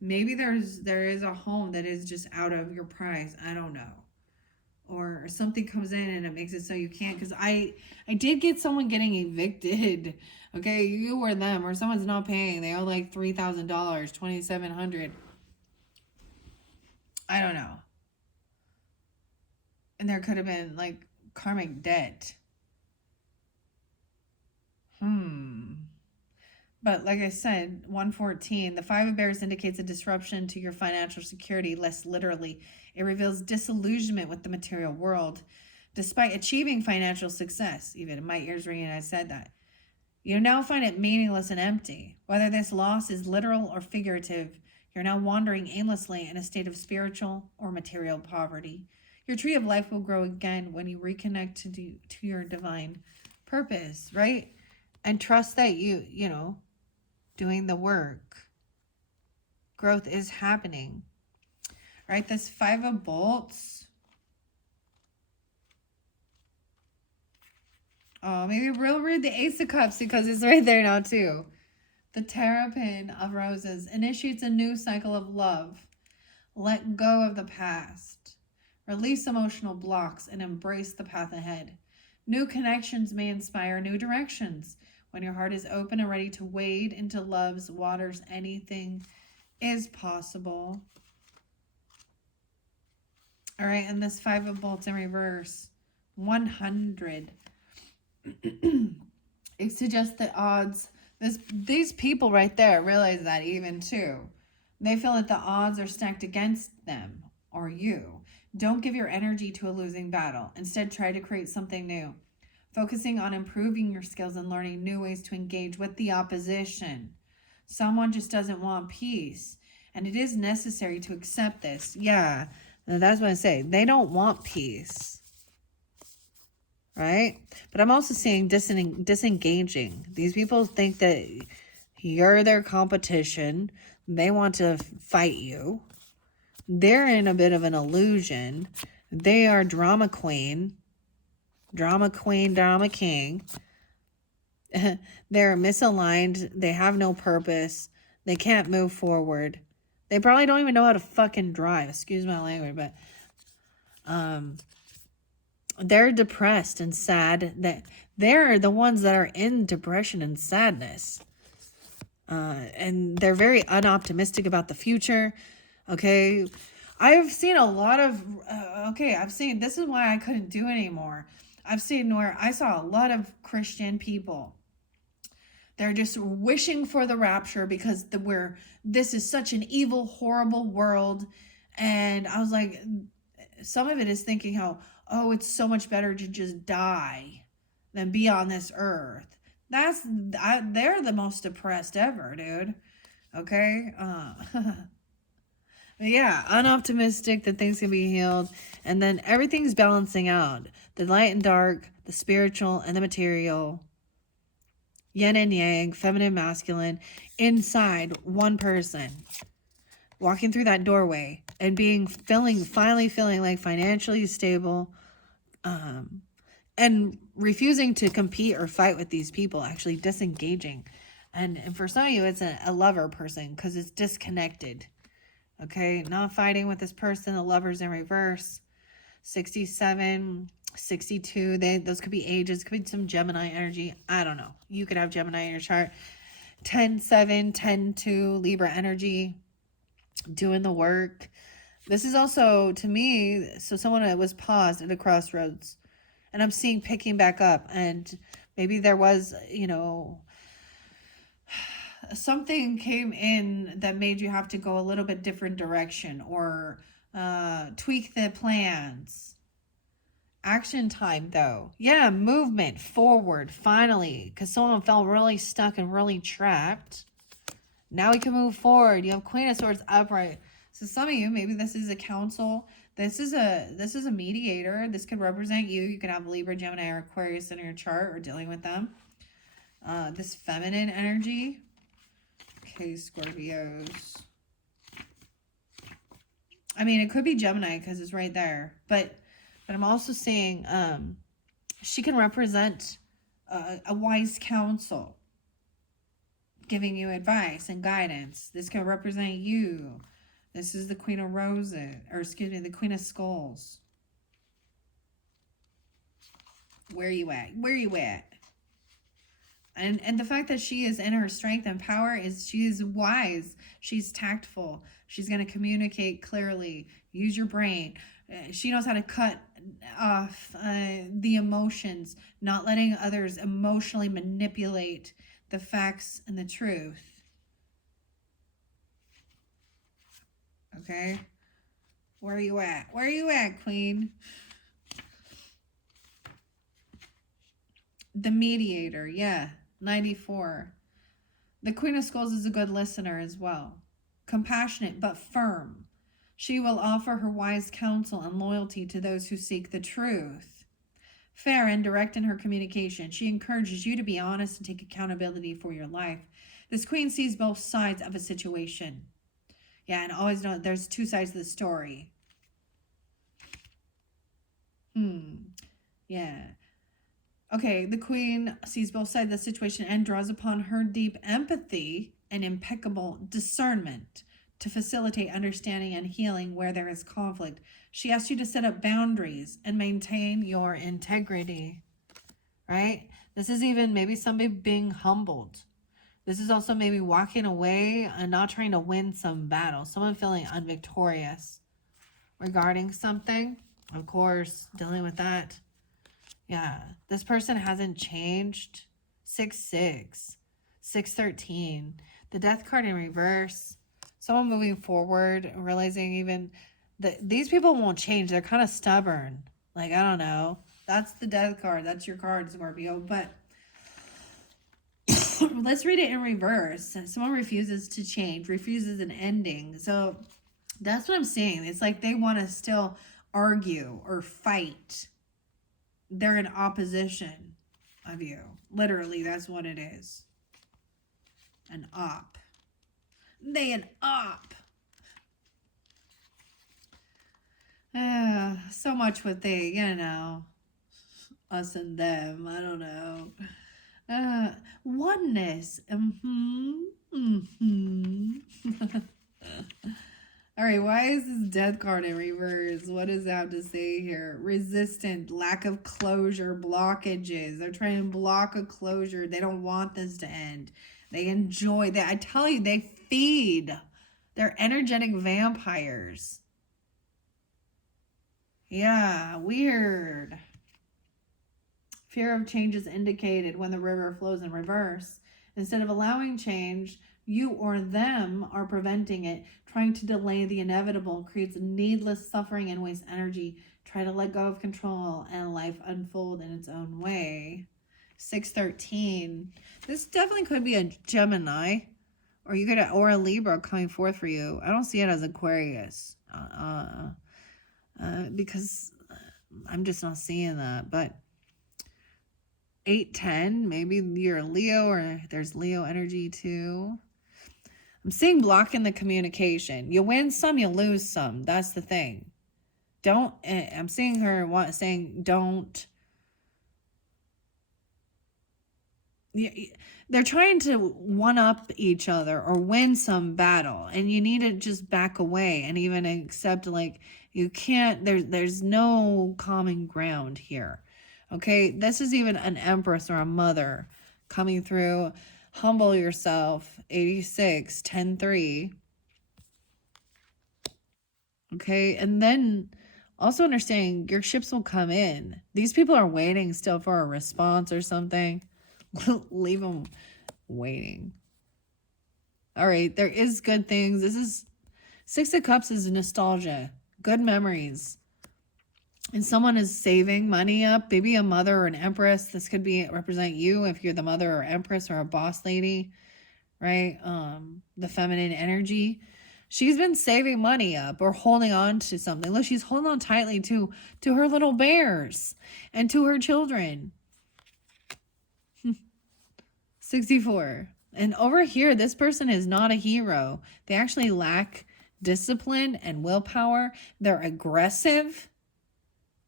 Maybe there is a home that is just out of your price. I don't know. Or something comes in and it makes it so you can't. Because I did get someone getting evicted. Okay, you or them, or someone's not paying. They owe like $3,000, $2,700. I don't know. And there could have been like karmic debt. But like I said, 114, the 5 of Bears indicates a disruption to your financial security, less literally. It reveals disillusionment with the material world. Despite achieving financial success, even in my ears ringing, I said that, you now find it meaningless and empty. Whether this loss is literal or figurative, you're now wandering aimlessly in a state of spiritual or material poverty. Your tree of life will grow again when you reconnect to your divine purpose, right? And trust that you know, doing the work. Growth is happening. Right? This 5 of Bolts. Oh, maybe we'll read the Ace of Cups because it's right there now too. The Terrapin of Roses initiates a new cycle of love. Let go of the past. Release emotional blocks and embrace the path ahead. New connections may inspire new directions. When your heart is open and ready to wade into love's waters, anything is possible. All right, and this 5 of bolts in reverse, 100. It suggests that odds, these people right there realize that even too. They feel that the odds are stacked against them or you. Don't give your energy to a losing battle. Instead, try to create something new. Focusing on improving your skills and learning new ways to engage with the opposition. Someone just doesn't want peace. And it is necessary to accept this. Yeah, that's what I say. They don't want peace. Right? But I'm also seeing disengaging. These people think that you're their competition. They want to fight you. They're in a bit of an illusion. They are drama queen, drama king. They're misaligned. They have no purpose. They can't move forward. They probably don't even know how to fucking drive. Excuse my language, but they're depressed and sad. That they're the ones that are in depression and sadness. And they're very unoptimistic about the future. Okay. I've seen a lot of, this is why I couldn't do anymore. I've seen where I saw a lot of Christian people. They're just wishing for the rapture because this is such an evil, horrible world. And I was like, some of it is thinking how, oh, it's so much better to just die than be on this earth. They're the most depressed ever, dude. Okay? Yeah, unoptimistic that things can be healed. And then everything's balancing out. The light and dark, the spiritual and the material. Yin and yang, feminine, masculine. Inside one person. Walking through that doorway and finally feeling like financially stable. And refusing to compete or fight with these people. Actually disengaging. And for some of you, it's a lover person because it's disconnected. Okay, not fighting with this person. The lover's in reverse. 67, 62. Those could be ages. Could be some Gemini energy. I don't know. You could have Gemini in your chart. 10-7, 10-2, Libra energy. Doing the work. This is also, to me, so someone that was paused at a crossroads. And I'm seeing picking back up. And maybe there was, something came in that made you have to go a little bit different direction or tweak the plans. Action time, though. Yeah, movement forward, finally, because someone felt really stuck and really trapped. Now we can move forward. You have Queen of Swords upright. So some of you, maybe this is a council. This is a mediator. This could represent you. You could have Libra, Gemini, or Aquarius in your chart or dealing with them. This feminine energy. Okay, Scorpios. I mean, it could be Gemini because it's right there. But I'm also seeing she can represent a wise counsel. Giving you advice and guidance. This can represent you. This is the Queen of Roses. Or excuse me, the Queen of Skulls. Where are you at? Where are you at? And the fact that she is in her strength and power is she is wise. She's tactful. She's going to communicate clearly. Use your brain. She knows how to cut off the emotions, not letting others emotionally manipulate the facts and the truth. Okay? Where are you at? Where are you at, Queen? The mediator, yeah. 94. The Queen of Skulls is a good listener as well. Compassionate but firm. She will offer her wise counsel and loyalty to those who seek the truth. Fair and direct in her communication. She encourages you to be honest and take accountability for your life. This queen sees both sides of a situation. Yeah, and always know there's two sides of the story. Yeah. Okay, the queen sees both sides of the situation and draws upon her deep empathy and impeccable discernment to facilitate understanding and healing where there is conflict. She asks you to set up boundaries and maintain your integrity, right? This is even maybe somebody being humbled. This is also maybe walking away and not trying to win some battle. Someone feeling unvictorious regarding something. Of course, dealing with that. Yeah, this person hasn't changed. 6-6, 6-13. The death card in reverse. Someone moving forward, realizing even that these people won't change. They're kind of stubborn. Like, I don't know. That's the death card. That's your card, Scorpio. But let's read it in reverse. Someone refuses to change, refuses an ending. So that's what I'm seeing. It's like they want to still argue or fight. They're in opposition of you. Literally, that's what it is. An op. They an op. So much with they, us and them. I don't know. Oneness. All right, why is this death card in reverse? What does it have to say here? Resistant, lack of closure, blockages. They're trying to block a closure. They don't want this to end. They enjoy that. I tell you, they feed. They're energetic vampires. Yeah, weird. Fear of change is indicated when the river flows in reverse. Instead of allowing change, you or them are preventing it. Trying to delay the inevitable creates needless suffering and wastes energy. Try to let go of control and life unfold in its own way. 6-13. This definitely could be a Gemini, or a Libra coming forth for you. I don't see it as Aquarius, because I'm just not seeing that. But 8-10, maybe you're a Leo, or there's Leo energy too. I'm seeing blocking the communication. You win some, you lose some. That's the thing. I'm seeing her saying don't. They're trying to one-up each other or win some battle. And you need to just back away and even accept, like, you can't, there's no common ground here. Okay, this is even an empress or a mother coming through. Humble yourself. 86, 10-3. Okay, and then also understanding your ships will come in. These people are waiting still for a response or something. Leave them waiting. All right, there is good things. This is 6 of Cups is nostalgia, good memories. And someone is saving money up, maybe a mother or an empress. This could be represent you if you're the mother or empress or a boss lady, right? The feminine energy. She's been saving money up or holding on to something. Look, she's holding on tightly to her little bears and to her children. 64. And over here, this person is not a hero. They actually lack discipline and willpower. They're aggressive,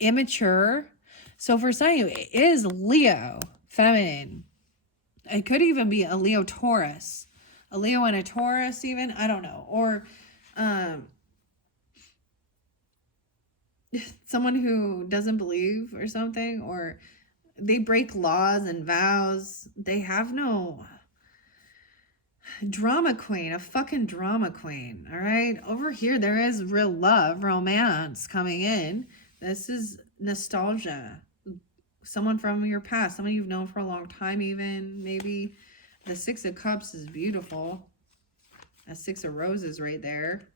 immature. So for some of you, it is Leo, feminine. It could even be a Leo Taurus. A Leo and a Taurus even. I don't know. Or someone who doesn't believe or something. Or they break laws and vows. They have no... Drama queen, a fucking drama queen. All right, over here there is real love, romance coming in. This is nostalgia. Someone from your past, someone you've known for a long time, even maybe. The 6 of Cups is beautiful. A 6 of Roses right there.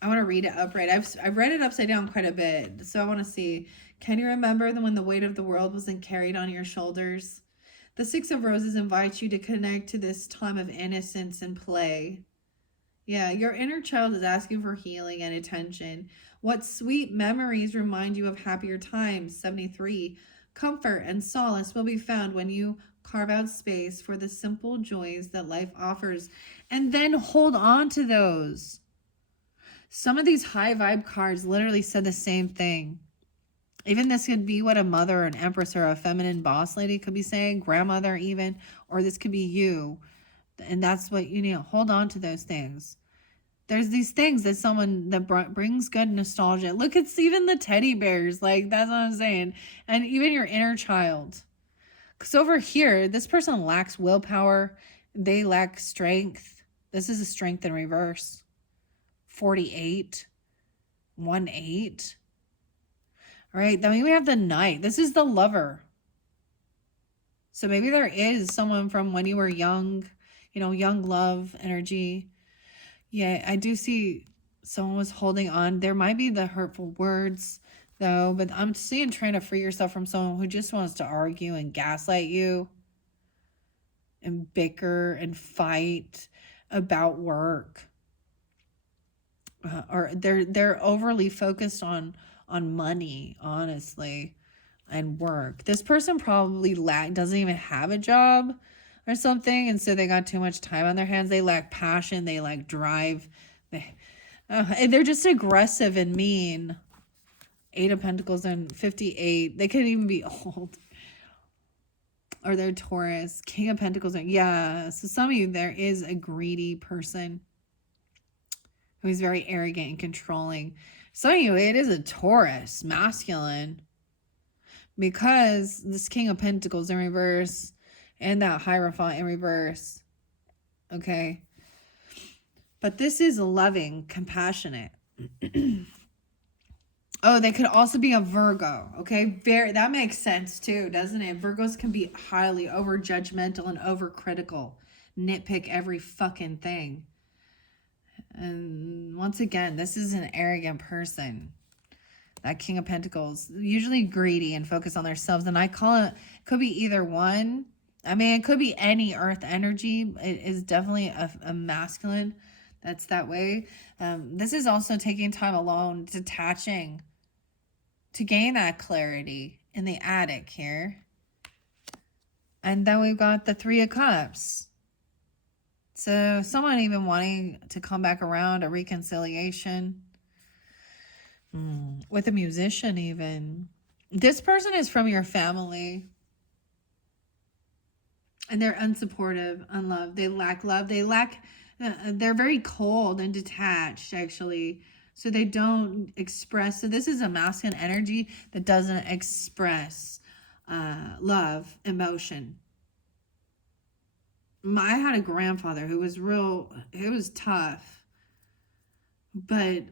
I want to read it upright. I've read it upside down quite a bit, so I want to see. Can you remember when the weight of the world wasn't carried on your shoulders? The 6 of Roses invites you to connect to this time of innocence and play. Yeah, your inner child is asking for healing and attention. What sweet memories remind you of happier times? 73. Comfort and solace will be found when you carve out space for the simple joys that life offers. And then hold on to those. Some of these high vibe cards literally said the same thing. Even this could be what a mother, an empress, or a feminine boss lady could be saying, grandmother even, or this could be you. And that's what you need. Hold on to those things. There's these things that someone that brings good nostalgia. Look, it's even the teddy bears. Like, that's what I'm saying. And even your inner child. Because over here, this person lacks willpower. They lack strength. This is a strength in reverse. 48. 1-8. All right. Then we have the Knight. This is the Lover. So maybe there is someone from when you were young, you know, young love energy. Yeah, I do see someone was holding on. There might be the hurtful words, though, but I'm seeing trying to free yourself from someone who just wants to argue and gaslight you and bicker and fight about work. Or they're overly focused on money, honestly, and work. This person probably doesn't even have a job or something, and so they got too much time on their hands. They lack passion. They lack drive. And they're just aggressive and mean. 8 of Pentacles and 58. They could even be old. Or they're Taurus. King of Pentacles. Yeah, so some of you, there is a greedy person who's very arrogant and controlling. Some of you, it is a Taurus, masculine. Because this King of Pentacles in reverse and that Hierophant in reverse. Okay. But this is loving, compassionate. Oh, they could also be a Virgo. Okay. That makes sense too, doesn't it? Virgos can be highly over judgmental and over critical. Nitpick every fucking thing. And once again, this is an arrogant person. That King of Pentacles, usually greedy and focused on themselves. And I call it, could be either one. I mean, it could be any earth energy. It is definitely a masculine that's that way. This is also taking time alone, detaching to gain that clarity in the attic here. And then we've got the 3 of Cups. So someone even wanting to come back around, a reconciliation. With a musician even. This person is from your family. And they're unsupportive, unloved. They lack love. They're very cold and detached, actually. So they don't express. So this is a masculine energy that doesn't express love, emotion. I had a grandfather who was it was tough. But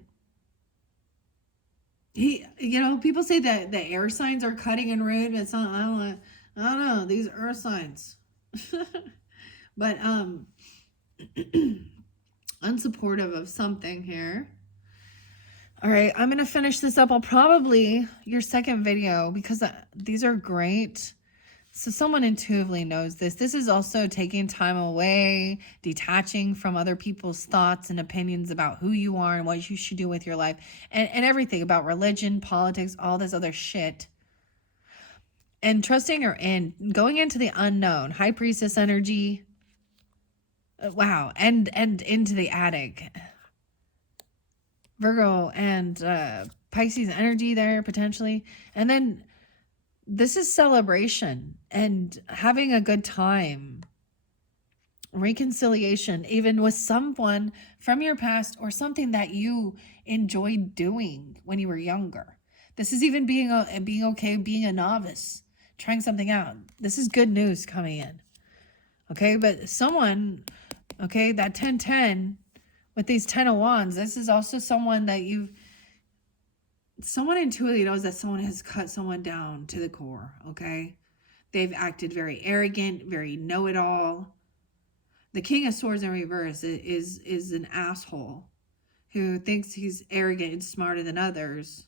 people say that the air signs are cutting and rude, but it's not, I don't know, these earth signs. But unsupportive of something here. All right, I'm going to finish this up. I'll probably, your second video, because these are great. So someone intuitively knows this. This is also taking time away, detaching from other people's thoughts and opinions about who you are and what you should do with your life. And everything about religion, politics, all this other shit. And trusting going into the unknown. High Priestess energy. Wow. And into the attic. Virgo and Pisces energy there potentially. And then this is celebration and having a good time. Reconciliation, even with someone from your past or something that you enjoyed doing when you were younger. This is even being okay, being a novice, trying something out. This is good news coming in. Okay, but someone, okay, that 10-10 with these 10 of Wands, this is also someone that someone intuitively knows that someone has cut someone down to the core, okay? They've acted very arrogant, very know-it-all. The King of Swords in reverse is an asshole who thinks he's arrogant and smarter than others.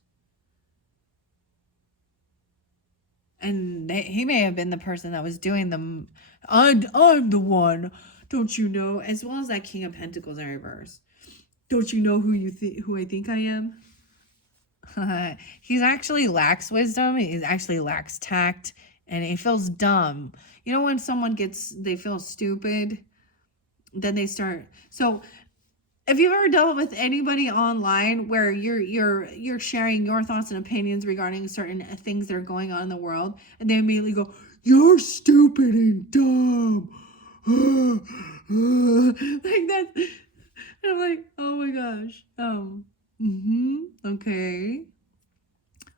And he may have been the person that was doing them. I'm the one, don't you know? As well as that King of Pentacles in reverse. Don't you know who I think I am? He actually lacks wisdom. He actually lacks tact, and he feels dumb. You know when someone they feel stupid, then they start. So, if you've ever dealt with anybody online where you're sharing your thoughts and opinions regarding certain things that are going on in the world, and they immediately go, "You're stupid and dumb," like that. And I'm like, oh my gosh. Okay.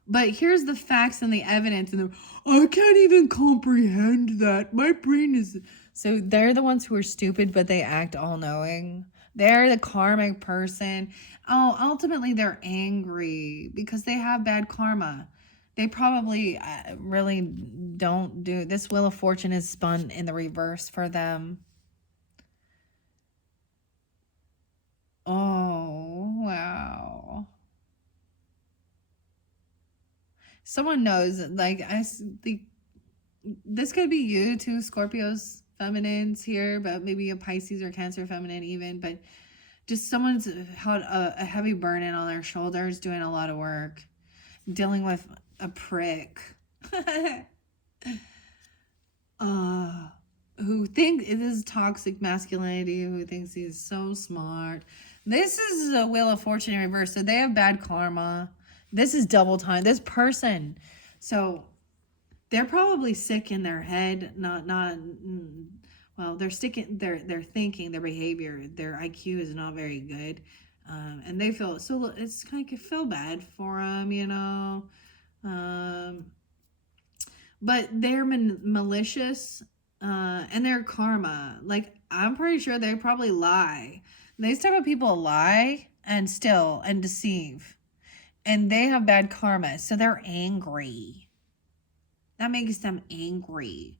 But here's the facts and the evidence, and I can't even comprehend that. My brain is. So they're the ones who are stupid, but they act all knowing. They're the karmic person. Oh, ultimately, they're angry because they have bad karma. They probably really don't do. This Wheel of Fortune is spun in the reverse for them. Oh, wow. Someone knows, like, this could be you too, Scorpios, feminines here, but maybe a Pisces or Cancer feminine even, but just someone's had a heavy burden on their shoulders, doing a lot of work, dealing with a prick. Who think it is toxic masculinity, who thinks he's so smart. This is a Wheel of Fortune in reverse, so they have bad karma. This is double time. This person, so they're probably sick in their head. Well, they're sticking. They're thinking, their behavior, their IQ is not very good, and they feel so. It's kind of feel bad for them, you know. But they're malicious, and their karma. Like, I'm pretty sure they probably lie. These type of people lie and steal and deceive. And they have bad karma, so they're angry. That makes them angry.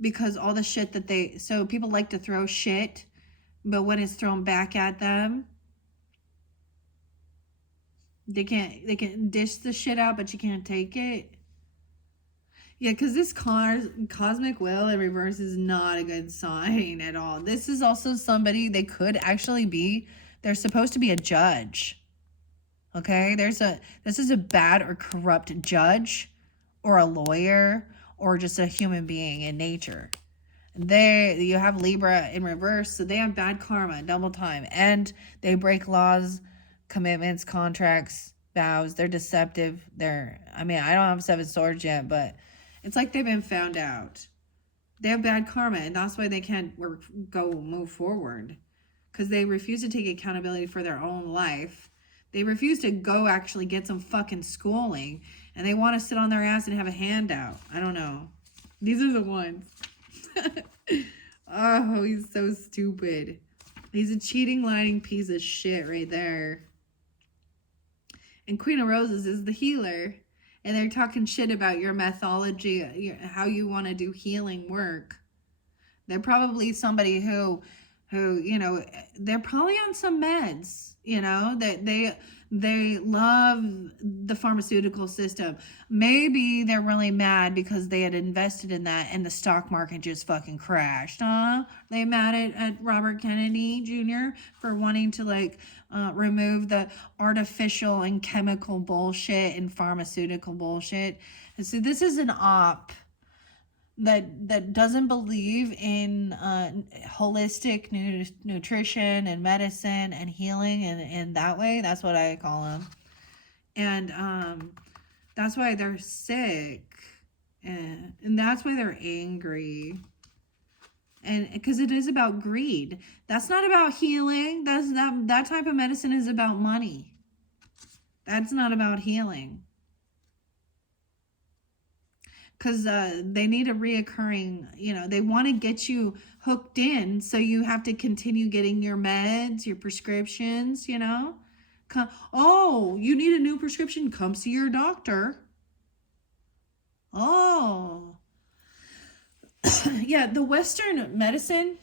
Because all the shit that so people like to throw shit, but when it's thrown back at them, they can dish the shit out, but you can't take it. Yeah, because this cosmic wheel in reverse is not a good sign at all. This is also somebody, they could actually be, they're supposed to be a judge. Okay, this is a bad or corrupt judge or a lawyer or just a human being in nature. You have Libra in reverse, so they have bad karma, double time, and they break laws, commitments, contracts, vows. They're deceptive. I don't have 7 swords yet, but it's like they've been found out. They have bad karma, and that's why they can't move forward, because they refuse to take accountability for their own life. They refuse to go actually get some fucking schooling, and they want to sit on their ass and have a handout. I don't know. These are the ones. Oh, he's so stupid. He's a cheating, lying piece of shit right there. And Queen of Roses is the healer. And they're talking shit about your methodology, how you want to do healing work. They're probably somebody who, you know, they're probably on some meds, you know, that they love the pharmaceutical system. Maybe they're really mad because they had invested in that and the stock market just fucking crashed. They mad at Robert Kennedy Jr. for wanting to remove the artificial and chemical bullshit and pharmaceutical bullshit. And so this is an op that doesn't believe in holistic nutrition and medicine and healing in that way. That's what I call them. And that's why they're sick. And that's why they're angry. And because it is about greed. That's not about healing. That type of medicine is about money. That's not about healing. Because they need a reoccurring, you know, they want to get you hooked in, so you have to continue getting your meds, your prescriptions, you know. Oh, you need a new prescription, come see your doctor. Oh. Yeah, the Western medicine,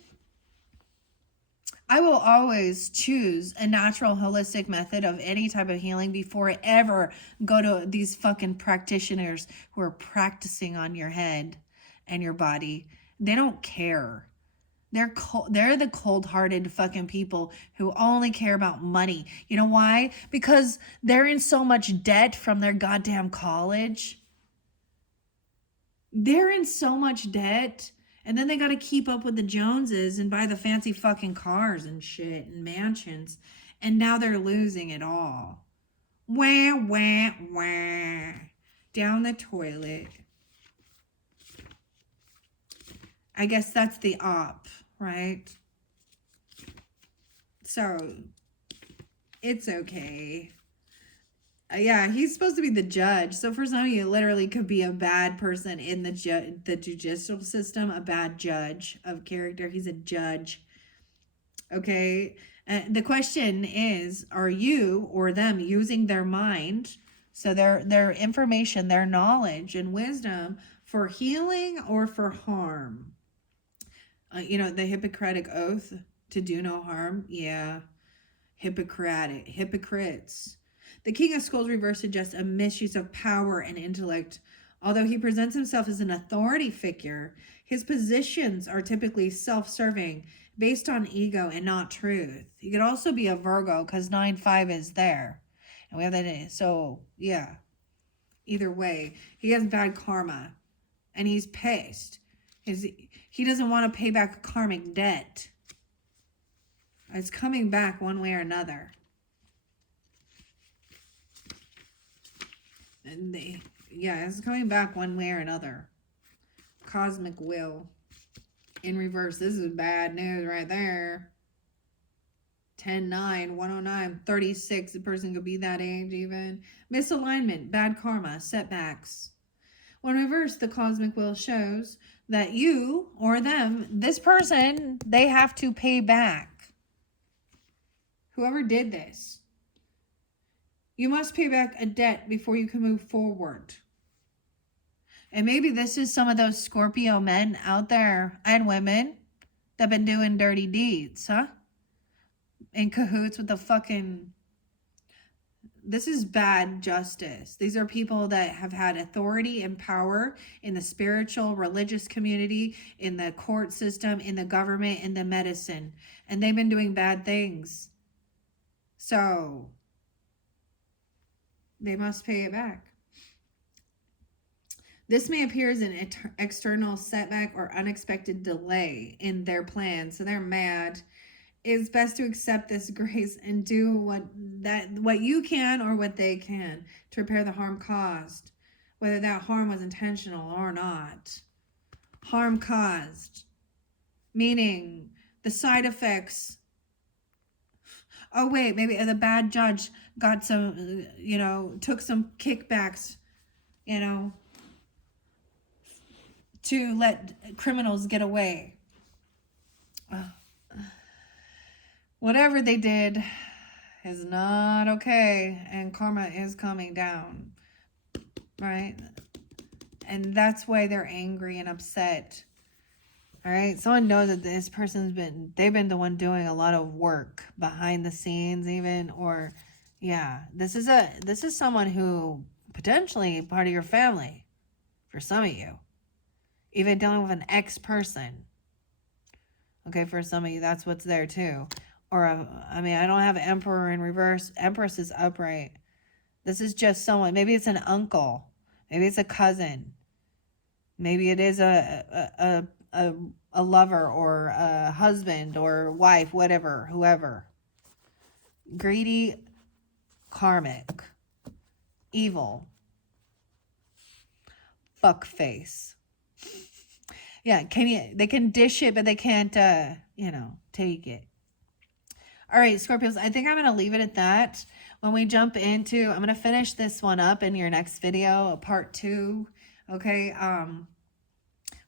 I will always choose a natural holistic method of any type of healing before I ever go to these fucking practitioners who are practicing on your head and your body. They don't care. They're the cold-hearted fucking people who only care about money. You know why? Because they're in so much debt from their goddamn college. They're in so much debt. And then they got to keep up with the Joneses and buy the fancy fucking cars and shit and mansions. And now they're losing it all. Wah, wah, wah. Down the toilet. I guess that's the op, right? So, It's okay. Yeah, he's supposed to be the judge. So for some of you, it literally could be a bad person in the judicial system, a bad judge of character. He's a judge. Okay. The question is, are you or them using their mind, so their information, their knowledge and wisdom, for healing or for harm? You know, the Hippocratic oath to do no harm. Yeah. Hypocrites. The King of Skulls reversed suggests a misuse of power and intellect. Although he presents himself as an authority figure, his positions are typically self-serving, based on ego and not truth. He could also be a Virgo because 9-5 is there. And we have that. So, yeah. Either way, he has bad karma. And he's pissed. He doesn't want to pay back a karmic debt. It's coming back one way or another. And it's coming back one way or another. Cosmic will. In reverse. This is bad news right there. 10-9, 109, 36. The person could be that age even. Misalignment, bad karma, setbacks. When reversed, the cosmic will shows that you or them, this person, they have to pay back. Whoever did this, you must pay back a debt before you can move forward. And maybe this is some of those Scorpio men out there and women that have been doing dirty deeds, huh? In cahoots with the fucking... This is bad justice. These are people that have had authority and power in the spiritual, religious community, in the court system, in the government, in the medicine. And they've been doing bad things. So they must pay it back. This may appear as an external setback or unexpected delay in their plan. So they're mad. It's best to accept this grace and do what you can or what they can to repair the harm caused, whether that harm was intentional or not. Harm caused, meaning the side effects. Oh wait, maybe the bad judge got some, took some kickbacks, to let criminals get away. Whatever they did is not okay, and karma is coming down, right? And that's why they're angry and upset. All right, someone knows that this person's they've been the one doing a lot of work behind the scenes even, or yeah, this is someone who potentially part of your family for some of you, even dealing with an ex-person. Okay, for some of you, that's what's there too. Or, I don't have Emperor in reverse. Empress is upright. This is just someone. Maybe it's an uncle. Maybe it's a cousin. Maybe it is a lover or a husband or wife, whatever, whoever. Greedy, karmic, evil, fuckface. Yeah, they can dish it, but they can't, take it. All right, Scorpios, I think I'm going to leave it at that. When we jump into, I'm going to finish this one up in your next video, part 2. Okay.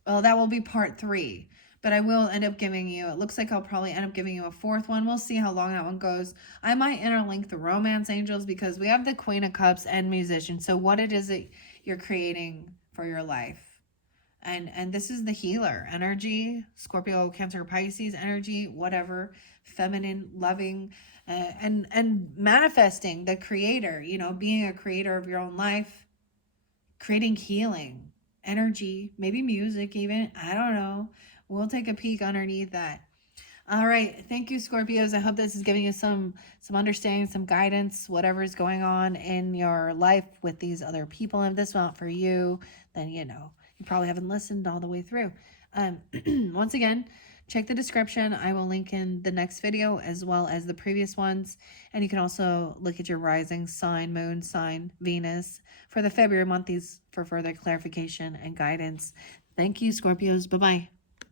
Well, that will be part 3, but I will end up giving you, it looks like I'll probably end up giving you a 4th one. We'll see how long that one goes. I might interlink the romance angels because we have the Queen of Cups and Musician. So what it is that you're creating for your life. And this is the healer energy, Scorpio, Cancer, Pisces energy, whatever, feminine, loving, and manifesting the creator, being a creator of your own life, creating healing energy, maybe music even, I don't know. We'll take a peek underneath that. All right. Thank you, Scorpios. I hope this is giving you some understanding, some guidance, whatever is going on in your life with these other people. And if this is not for you, then, you probably haven't listened all the way through. Once again, check the description. I will link in the next video as well as the previous ones. And you can also look at your rising sign, moon sign, Venus for the February month for further clarification and guidance. Thank you, Scorpios. Bye-bye.